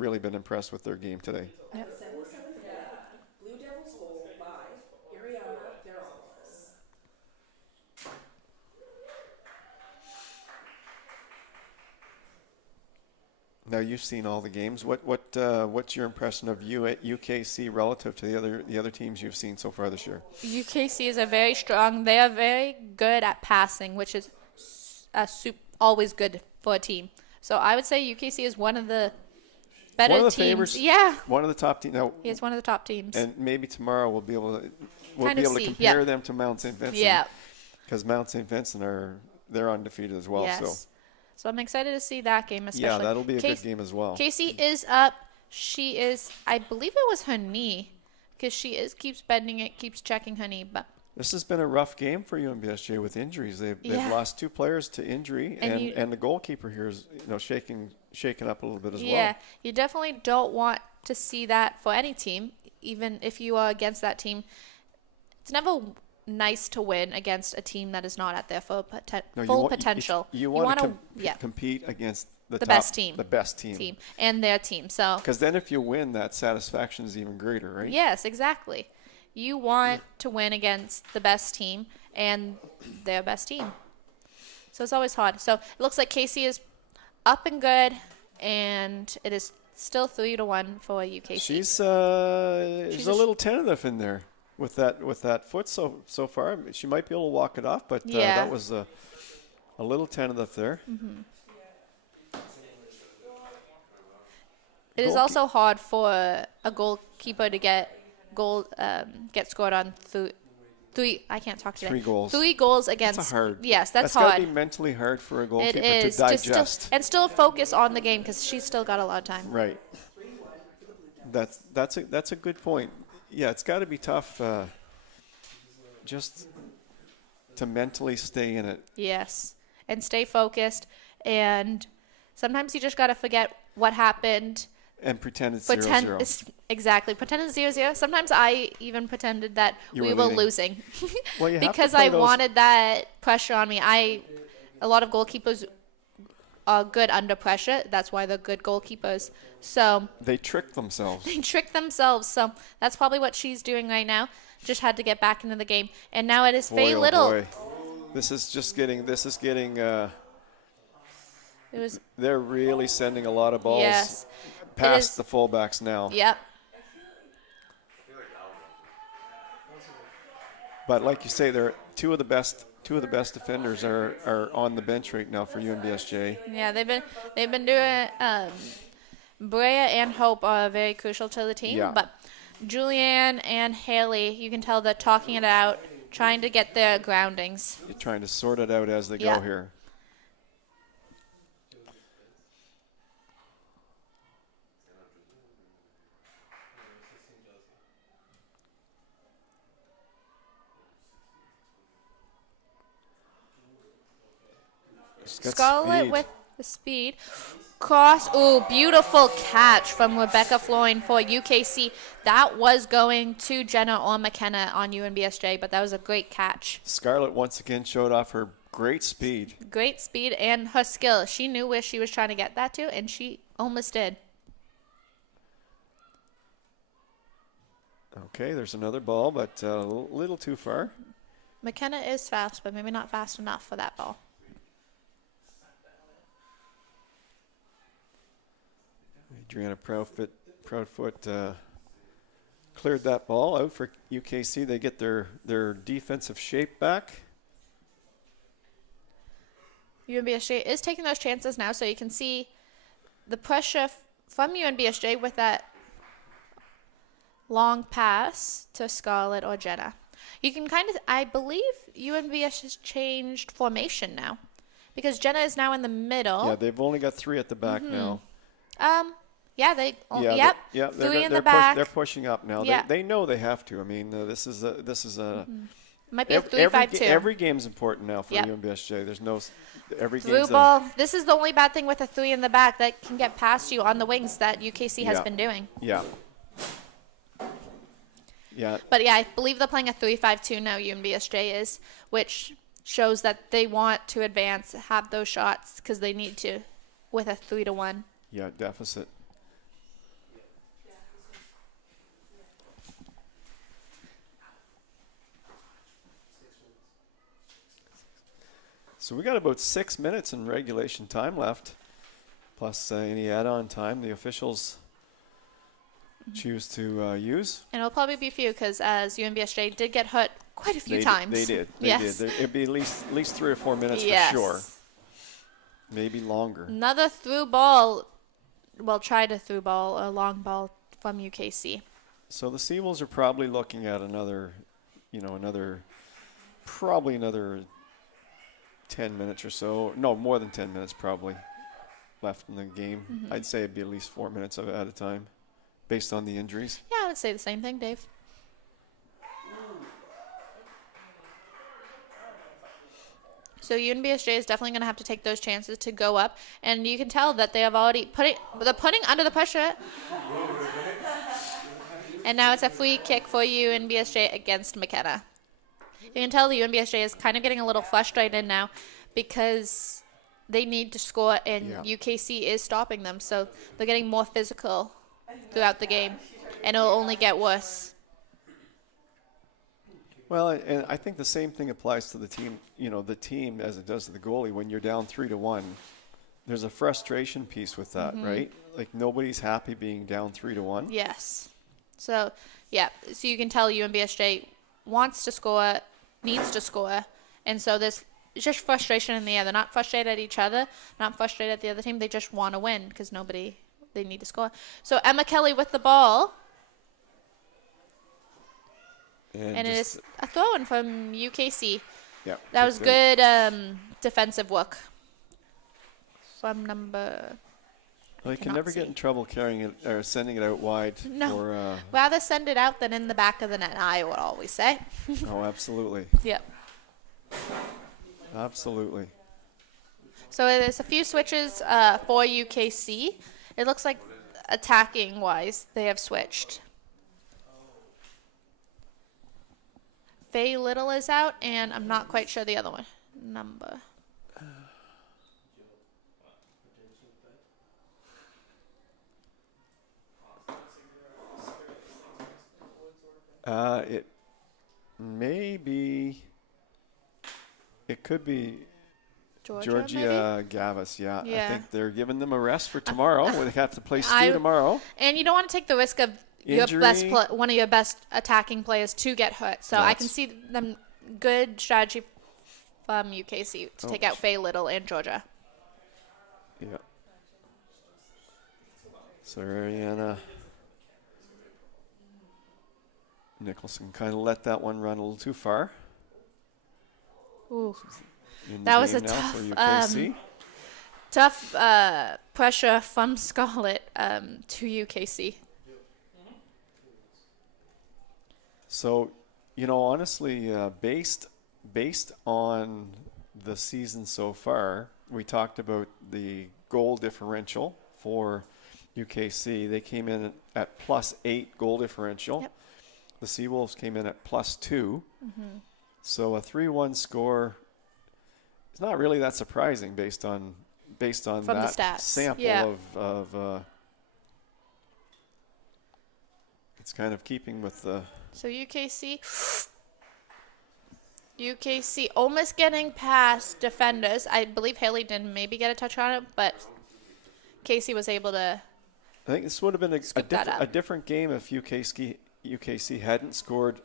really been impressed with their game today. At the 77th minute, Blue Devils goal by Ariana Veronis. Now you've seen all the games. What's your impression of UKC relative to the other teams you've seen so far this year? UKC is very strong. They are very good at passing, which is always good for a team. So I would say UKC is one of the better One of the teams. favorites. Yeah, One of the top teams. Now, he is one of the top teams. and maybe tomorrow we'll be able to Kind of to see, compare yeah. them to Mount St. Vincent. Yeah. Because Mount St. Vincent they're undefeated as well. Yes. So I'm excited to see that game, especially. Yeah, that'll be a good game as well. Casey is up. She is, I believe it was her knee, because keeps bending it, keeps checking her knee. But This has been a rough game for UNBSJ with injuries. They've Yeah. lost 2 players to injury, and the goalkeeper here is shaking up a little bit as yeah, well. you definitely don't want to see that for any team, even if you are against that team. It's never nice to win against a team that is not at their full potential. You want to yeah, compete against the best team. the best team, and their team. So because then if you win, that satisfaction is even greater, right? yes, exactly. You want to win against the best team and their best team. So it's always hard. So it looks like Casey is up and good, and it is still 3-1 for UKC. She's a little tentative in there with that foot so far. She might be able to walk it off, but that was a little tentative there. Mm-hmm. It is also hard for a goalkeeper to get scored on three. I can't talk today. 3 goals. 3 goals against. That's hard. Yes, that's gotta hard. be mentally hard for a goalkeeper It is to digest. and still focus on the game because she's still got a lot of time. Right. That's a good point. Yeah, it's got to be tough just to mentally stay in it. Yes, and stay focused. And sometimes you just got to forget what happened. And pretend it's 0-0. Exactly. Pretend it's 0-0. Sometimes I even pretended that we were losing Well, you have to because play I those- wanted that pressure on me. A lot of goalkeepers are good under pressure. That's why they're good goalkeepers. So They trick themselves. they trick themselves. So that's probably what she's doing right now. Just had to get back into the game. And now it is Faye Boy, oh Little. boy. This is getting It was they're really sending a lot of balls yes. past the fullbacks now. Yep. But like you say, they're two of the best defenders are on the bench right now for UNBSJ. Yeah, they've been doing. Brea and Hope are very crucial to the team, Yeah. but Julianne and Haley, you can tell they're talking it out, trying to get their groundings. You're trying to sort it out as they Yeah. go here. She's got Scarlett speed. with the speed. Cross. Ooh, beautiful catch from Rebecca Floyd for UKC. That was going to Jenna or McKenna on UNBSJ, but that was a great catch. Scarlett once again showed off her great speed. Great speed and her skill. She knew where she was trying to get that to, and she almost did. Okay, there's another ball, but a little too far. McKenna is fast, but maybe not fast enough for that ball. Adriana Proudfoot cleared that ball out for UKC. They get their defensive shape back. UNBSJ is taking those chances now, so you can see the pressure from UNBSJ with that long pass to Scarlett or Jenna. You can kind of, I believe UNBS has changed formation now because Jenna is now in the middle. Yeah, they've only got 3 at the back now. Yeah, they. Yeah, Yep. they're 3 in the back. They're pushing up now. Yeah. They know they have to. I mean, this is a Might be a 3-5-2. every game's important now for Yep. UNBSJ. There's no every Through game's ball. This is the only bad thing with a 3 in the back that can get past you on the wings that UKC has Yeah. been doing. Yeah. But yeah, I believe they're playing a 3-5-2 now. UNBSJ is, which shows that they want to advance, have those shots because they need to, with a 3-1. Yeah, deficit. So we got about 6 minutes in regulation time left, plus any add-on time the officials choose to use. And it'll probably be few because as UNBSJ did get hurt quite a few times. They did. Yes. It'd be at least 3 or 4 minutes Yes. for sure. maybe longer. Another through ball. Well, try to through ball, a long ball from UKC. So the Seawolves are probably looking at probably another 10 minutes or so. No, more than 10 minutes probably left in the game. Mm-hmm. I'd say it'd be at least 4 minutes at a time based on the injuries. Yeah, I would say the same thing, Dave. So UNBSJ is definitely going to have to take those chances to go up, and you can tell that they have already putting under the pressure. And now it's a free kick for UNBSJ against McKenna. You can tell the UNBSJ is kind of getting a little frustrated now because they need to score, and UKC is stopping them, so they're getting more physical throughout the game, and it'll only get worse. Well, and I think the same thing applies to the team, the team as it does to the goalie. When you're down 3-1, there's a frustration piece with that, right? Like nobody's happy being down 3-1. Yes. So, yeah. So you can tell UNBSJ wants to score, needs to score, and so there's just frustration in the air. They're not frustrated at each other, not frustrated at the other team. They just want to win because they need to score. So Emma Kelly with the ball. And it is a throw-in from UKC. Yeah. That was good defensive work from number... Well, you can never get in trouble carrying it or sending it out wide. No. Rather send it out than in the back of the net, I would always say. Oh, absolutely. Yep. Absolutely. So there's a few switches for UKC. It looks like attacking-wise, they have switched. Faye Little is out, and I'm not quite sure the other one. Number. It may be. It could be Georgia Gavis. Yeah, I think they're giving them a rest for tomorrow. They have to play Stu tomorrow. And you don't want to take the risk of one of your best attacking players to get hurt. So I can see them good strategy from UKC to take out Faye Little and Georgia. Yeah. So Ariana Nicholson kind of let that one run a little too far. Ooh. That was a tough pressure from Scarlett to UKC. So, honestly, based on the season so far, we talked about the goal differential for UKC. They came in at +8 goal differential. Yep. The Seawolves came in at +2. Mm-hmm. So a 3-1 score is not really that surprising based on From that the stats. sample of it's kind of keeping with the. So UKC almost getting past defenders. I believe Haley did maybe get a touch on it, but Casey was able to. I think this would have been a different game if UKC hadn't scored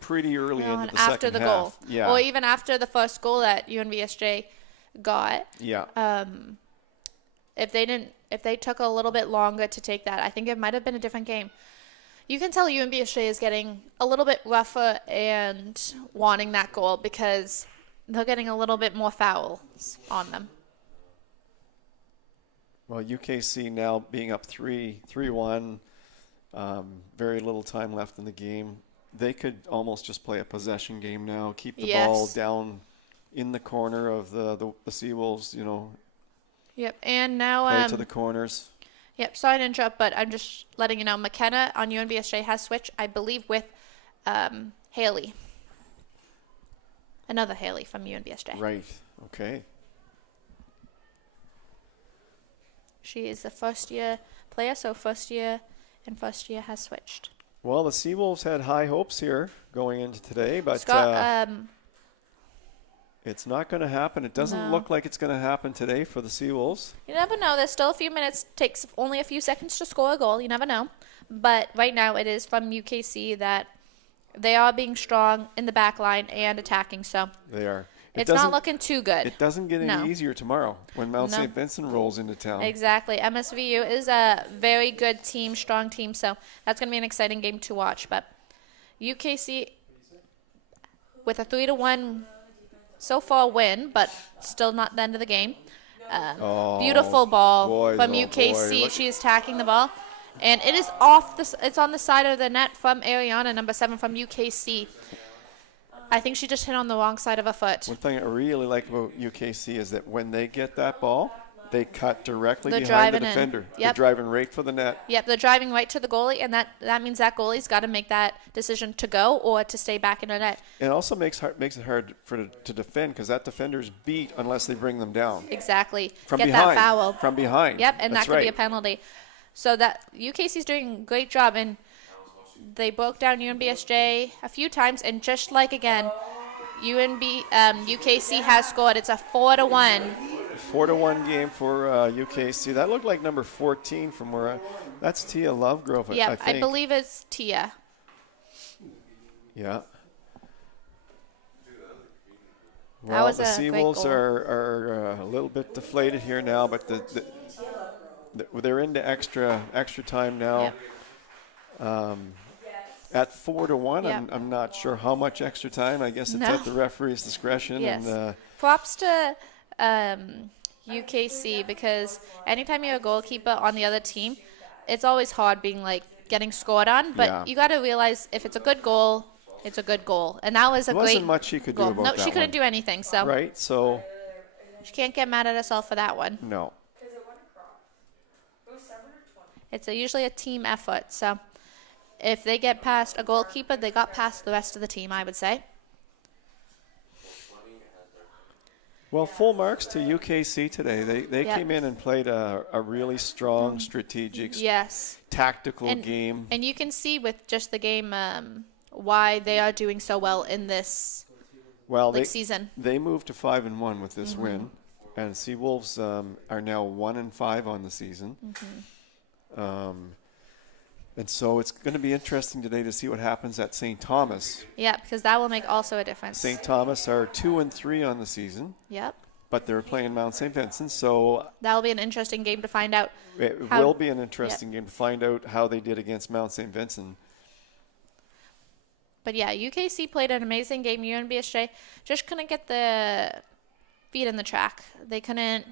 pretty early into the after second the half. goal, Yeah. or even after the first goal that UNBSJ got. Yeah. If they took a little bit longer to take that, I think it might have been a different game. You can tell UNBSJ is getting a little bit rougher and wanting that goal because they're getting a little bit more fouls on them. Well, UKC now being up 3-1, very little time left in the game. They could almost just play a possession game now, keep the ball down in the corner of the Seawolves, Yep, and now play to the corners. Yep, sorry to interrupt, but I'm just letting you know McKenna on UNBSJ has switched, I believe, with Haley. Another Haley from UNBSJ. Right, okay. She is a first-year player, so first year has switched. Well, the Seawolves had high hopes here going into today, but it's not going to happen. It doesn't look like it's going to happen today for the Seawolves. You never know. There's still a few minutes. Takes only a few seconds to score a goal. You never know. But right now it is from UKC that they are being strong in the back line and attacking. So They are. it's not looking too good. It doesn't get any No. easier tomorrow when Mount No. St. Vincent rolls into town. Exactly. MSVU is a very good team, strong team. So that's going to be an exciting game to watch. But UKC with a 3-1 so far win, but still not the end of the game. Beautiful ball boys, from oh, UKC. boy. Look- She is attacking the ball, and it is it's on the side of the net from Ariana, number 7 from UKC. I think she just hit on the wrong side of her foot. One thing I really like about UKC is that when they get that ball, they cut directly They're behind the driving in. defender. Yep. They're driving right for the net. Yep, they're driving right to the goalie, and that means that goalie's got to make that decision to go or to stay back in the net. It also makes it hard to defend because that defender's beat unless they bring them down. Exactly. From Get behind. that foul. From behind. Yep, and That's that could be a right. penalty. So that UKC's doing a great job, and they broke down UNBSJ a few times, and just like again, UKC has scored. It's a 4-1. 4-1 game for UKC. That looked like number 14 from where that's Tia Lovegrove. I Yep, think. I believe it's Tia. Yeah. That Well, was the a great Seawolves goal. are a little bit deflated here now, but they're into extra time now. Yep. At 4-1, Yep. I'm not sure how much extra time. I guess it's No. at the referee's discretion. Yes. And Props to UKC, because anytime you're a goalkeeper on the other team, it's always hard being like getting scored on. But Yeah. you got to realize if it's a good goal, it's a good goal, and that was a there wasn't great much she could do goal. about No, that she couldn't one. do anything. So Right. So she can't get mad at herself for that one. no. It's usually a team effort. So if they get past a goalkeeper, they got past the rest of the team, I would say. Well, full marks to UKC today. They Yep. came in and played a really strong, strategic, Yes. tactical And, game. and you can see with just the game why they are doing so well in this Well, season. they moved to 5-1 with this win, and Seawolves are now 1-5 on the season. And so it's going to be interesting today to see what happens at St. Thomas. Yeah, because that will make also a difference. St. Thomas are 2-3 on the season, Yep. but they're playing Mount St. Vincent, so That will be an interesting game to find out. it How- will be an interesting game to find out how they did against Mount St. Vincent. But yeah, UKC played an amazing game. UNBSJ just couldn't get the feet in the track. They couldn't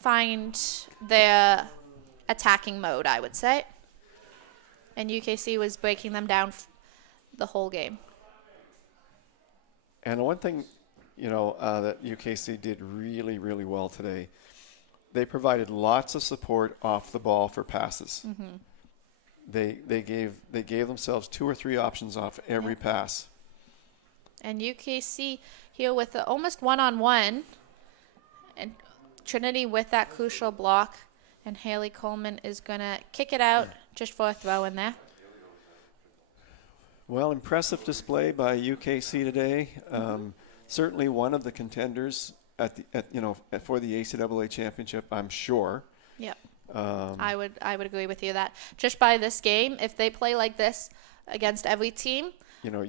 find their attacking mode, I would say. And UKC was breaking them down the whole game. And one thing, that UKC did really, really well today, they provided lots of support off the ball for passes. They gave themselves 2 or 3 options off every pass. And UKC here with the almost one-on-one, and Trinity with that crucial block, and Haley Coleman is going to kick it out just for a throw in there. Well, impressive display by UKC today. Certainly one of the contenders for the ACAA championship, I'm sure. Yep. I would agree with you that just by this game, if they play like this against every team,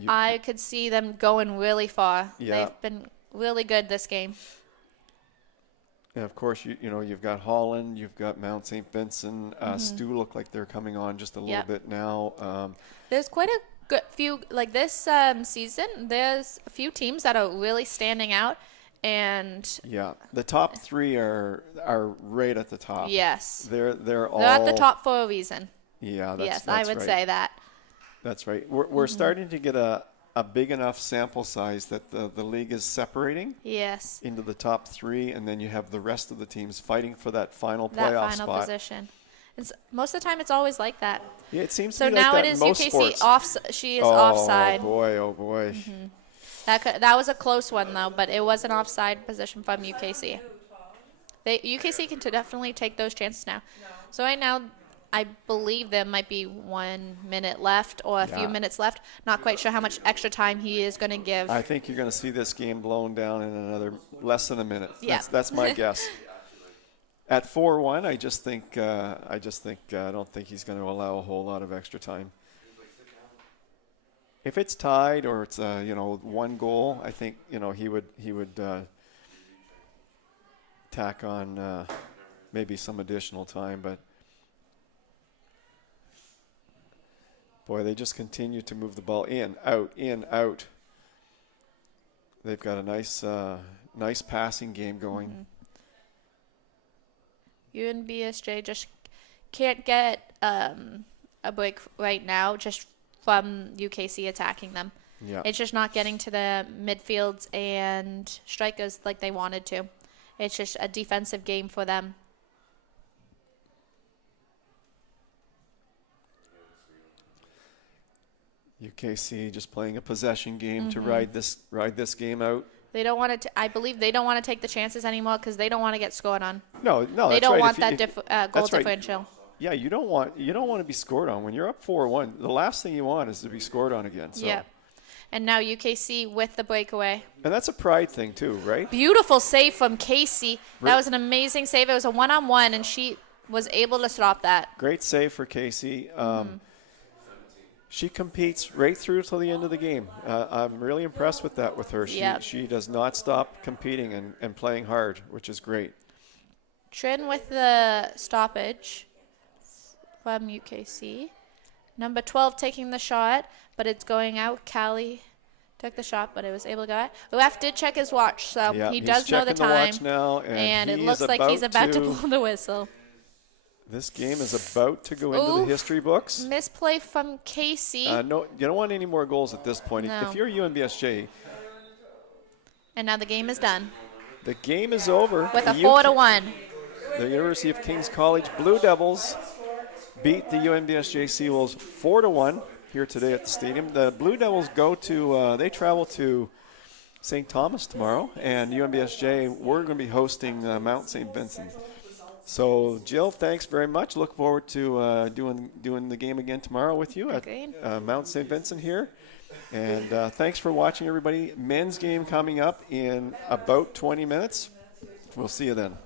I could see them going really far. Yeah. They've been really good this game. And of course, you've got Holland, you've got Mount St. Vincent. Stu look like they're coming on just a little Yep. bit now. There's quite a good few, like this season, there's a few teams that are really standing out. And Yeah, the top 3 are right at the top. yes, They're all. they're at the top for a reason. Yeah, Yes, that's I would right. say that. That's right. We're starting to get a big enough sample size that the league is separating Yes, into the top 3, and then you have the rest of the teams fighting for that final that playoff final spot. position. Most of the time, it's always like that. Yeah, it seems So to be like now that it in is most UKC sports. She is offside. Oh boy. That was a close one though, but it was an offside position from UKC. UKC can definitely take those chances now. So right now, I believe there might be 1 minute left or a few Yeah. minutes left. Not quite sure how much extra time he is going to give. I think you're going to see this game blown down in another less than a minute. Yeah. That's my guess. At 4-1, I don't think he's going to allow a whole lot of extra time. if it's tied or it's one goal, I think he would tack on maybe some additional time. But boy, they just continue to move the ball in, out. They've got a nice passing game going. UNBSJ just can't get a break right now just from UKC attacking them. Yeah. It's just not getting to the midfields and strikers like they wanted to. It's just a defensive game for them. UKC just playing a possession game to ride this game out. They don't want to. I believe they don't want to take the chances anymore because they don't want to get scored on. No, They that's don't right. want If that you- goal that's right. differential. Yeah, you don't want to be scored on when you're up 4-1. The last thing you want is to be scored on again. So. Yep. And now UKC with the breakaway. And that's a pride thing too, right? Beautiful save from Casey. Right. That was an amazing save. It was a one-on-one, and she was able to stop that. Great save for Casey. She competes right through till the end of the game. I'm really impressed with that with her. Yep. She does not stop competing and playing hard, which is great. Trin with the stoppage from UKC. Number 12 taking the shot, but it's going out. Callie took the shot, but it was able to go out. Ref did check his watch, so Yeah, he he's does know the checking time. watch now, and it he looks is like he's about to to- blow the whistle. This game is about to go into the Oof. history books. Misplay from Casey. No, you don't want any more goals at this point. No. If you're UNBSJ, And now the game is done the game is over. with a The 4-1. The University of King's College Blue Devils beat the UNBSJ Seawolves 4-1 here today at the stadium. The Blue Devils they travel to St. Thomas tomorrow, and UNBSJ, we're going to be hosting Mount St. Vincent. So, Jill, thanks very much. Look forward to doing the game again tomorrow with you Agreed. at Mount St. Vincent here. And thanks for watching, everybody. Men's game coming up in about 20 minutes. We'll see you then.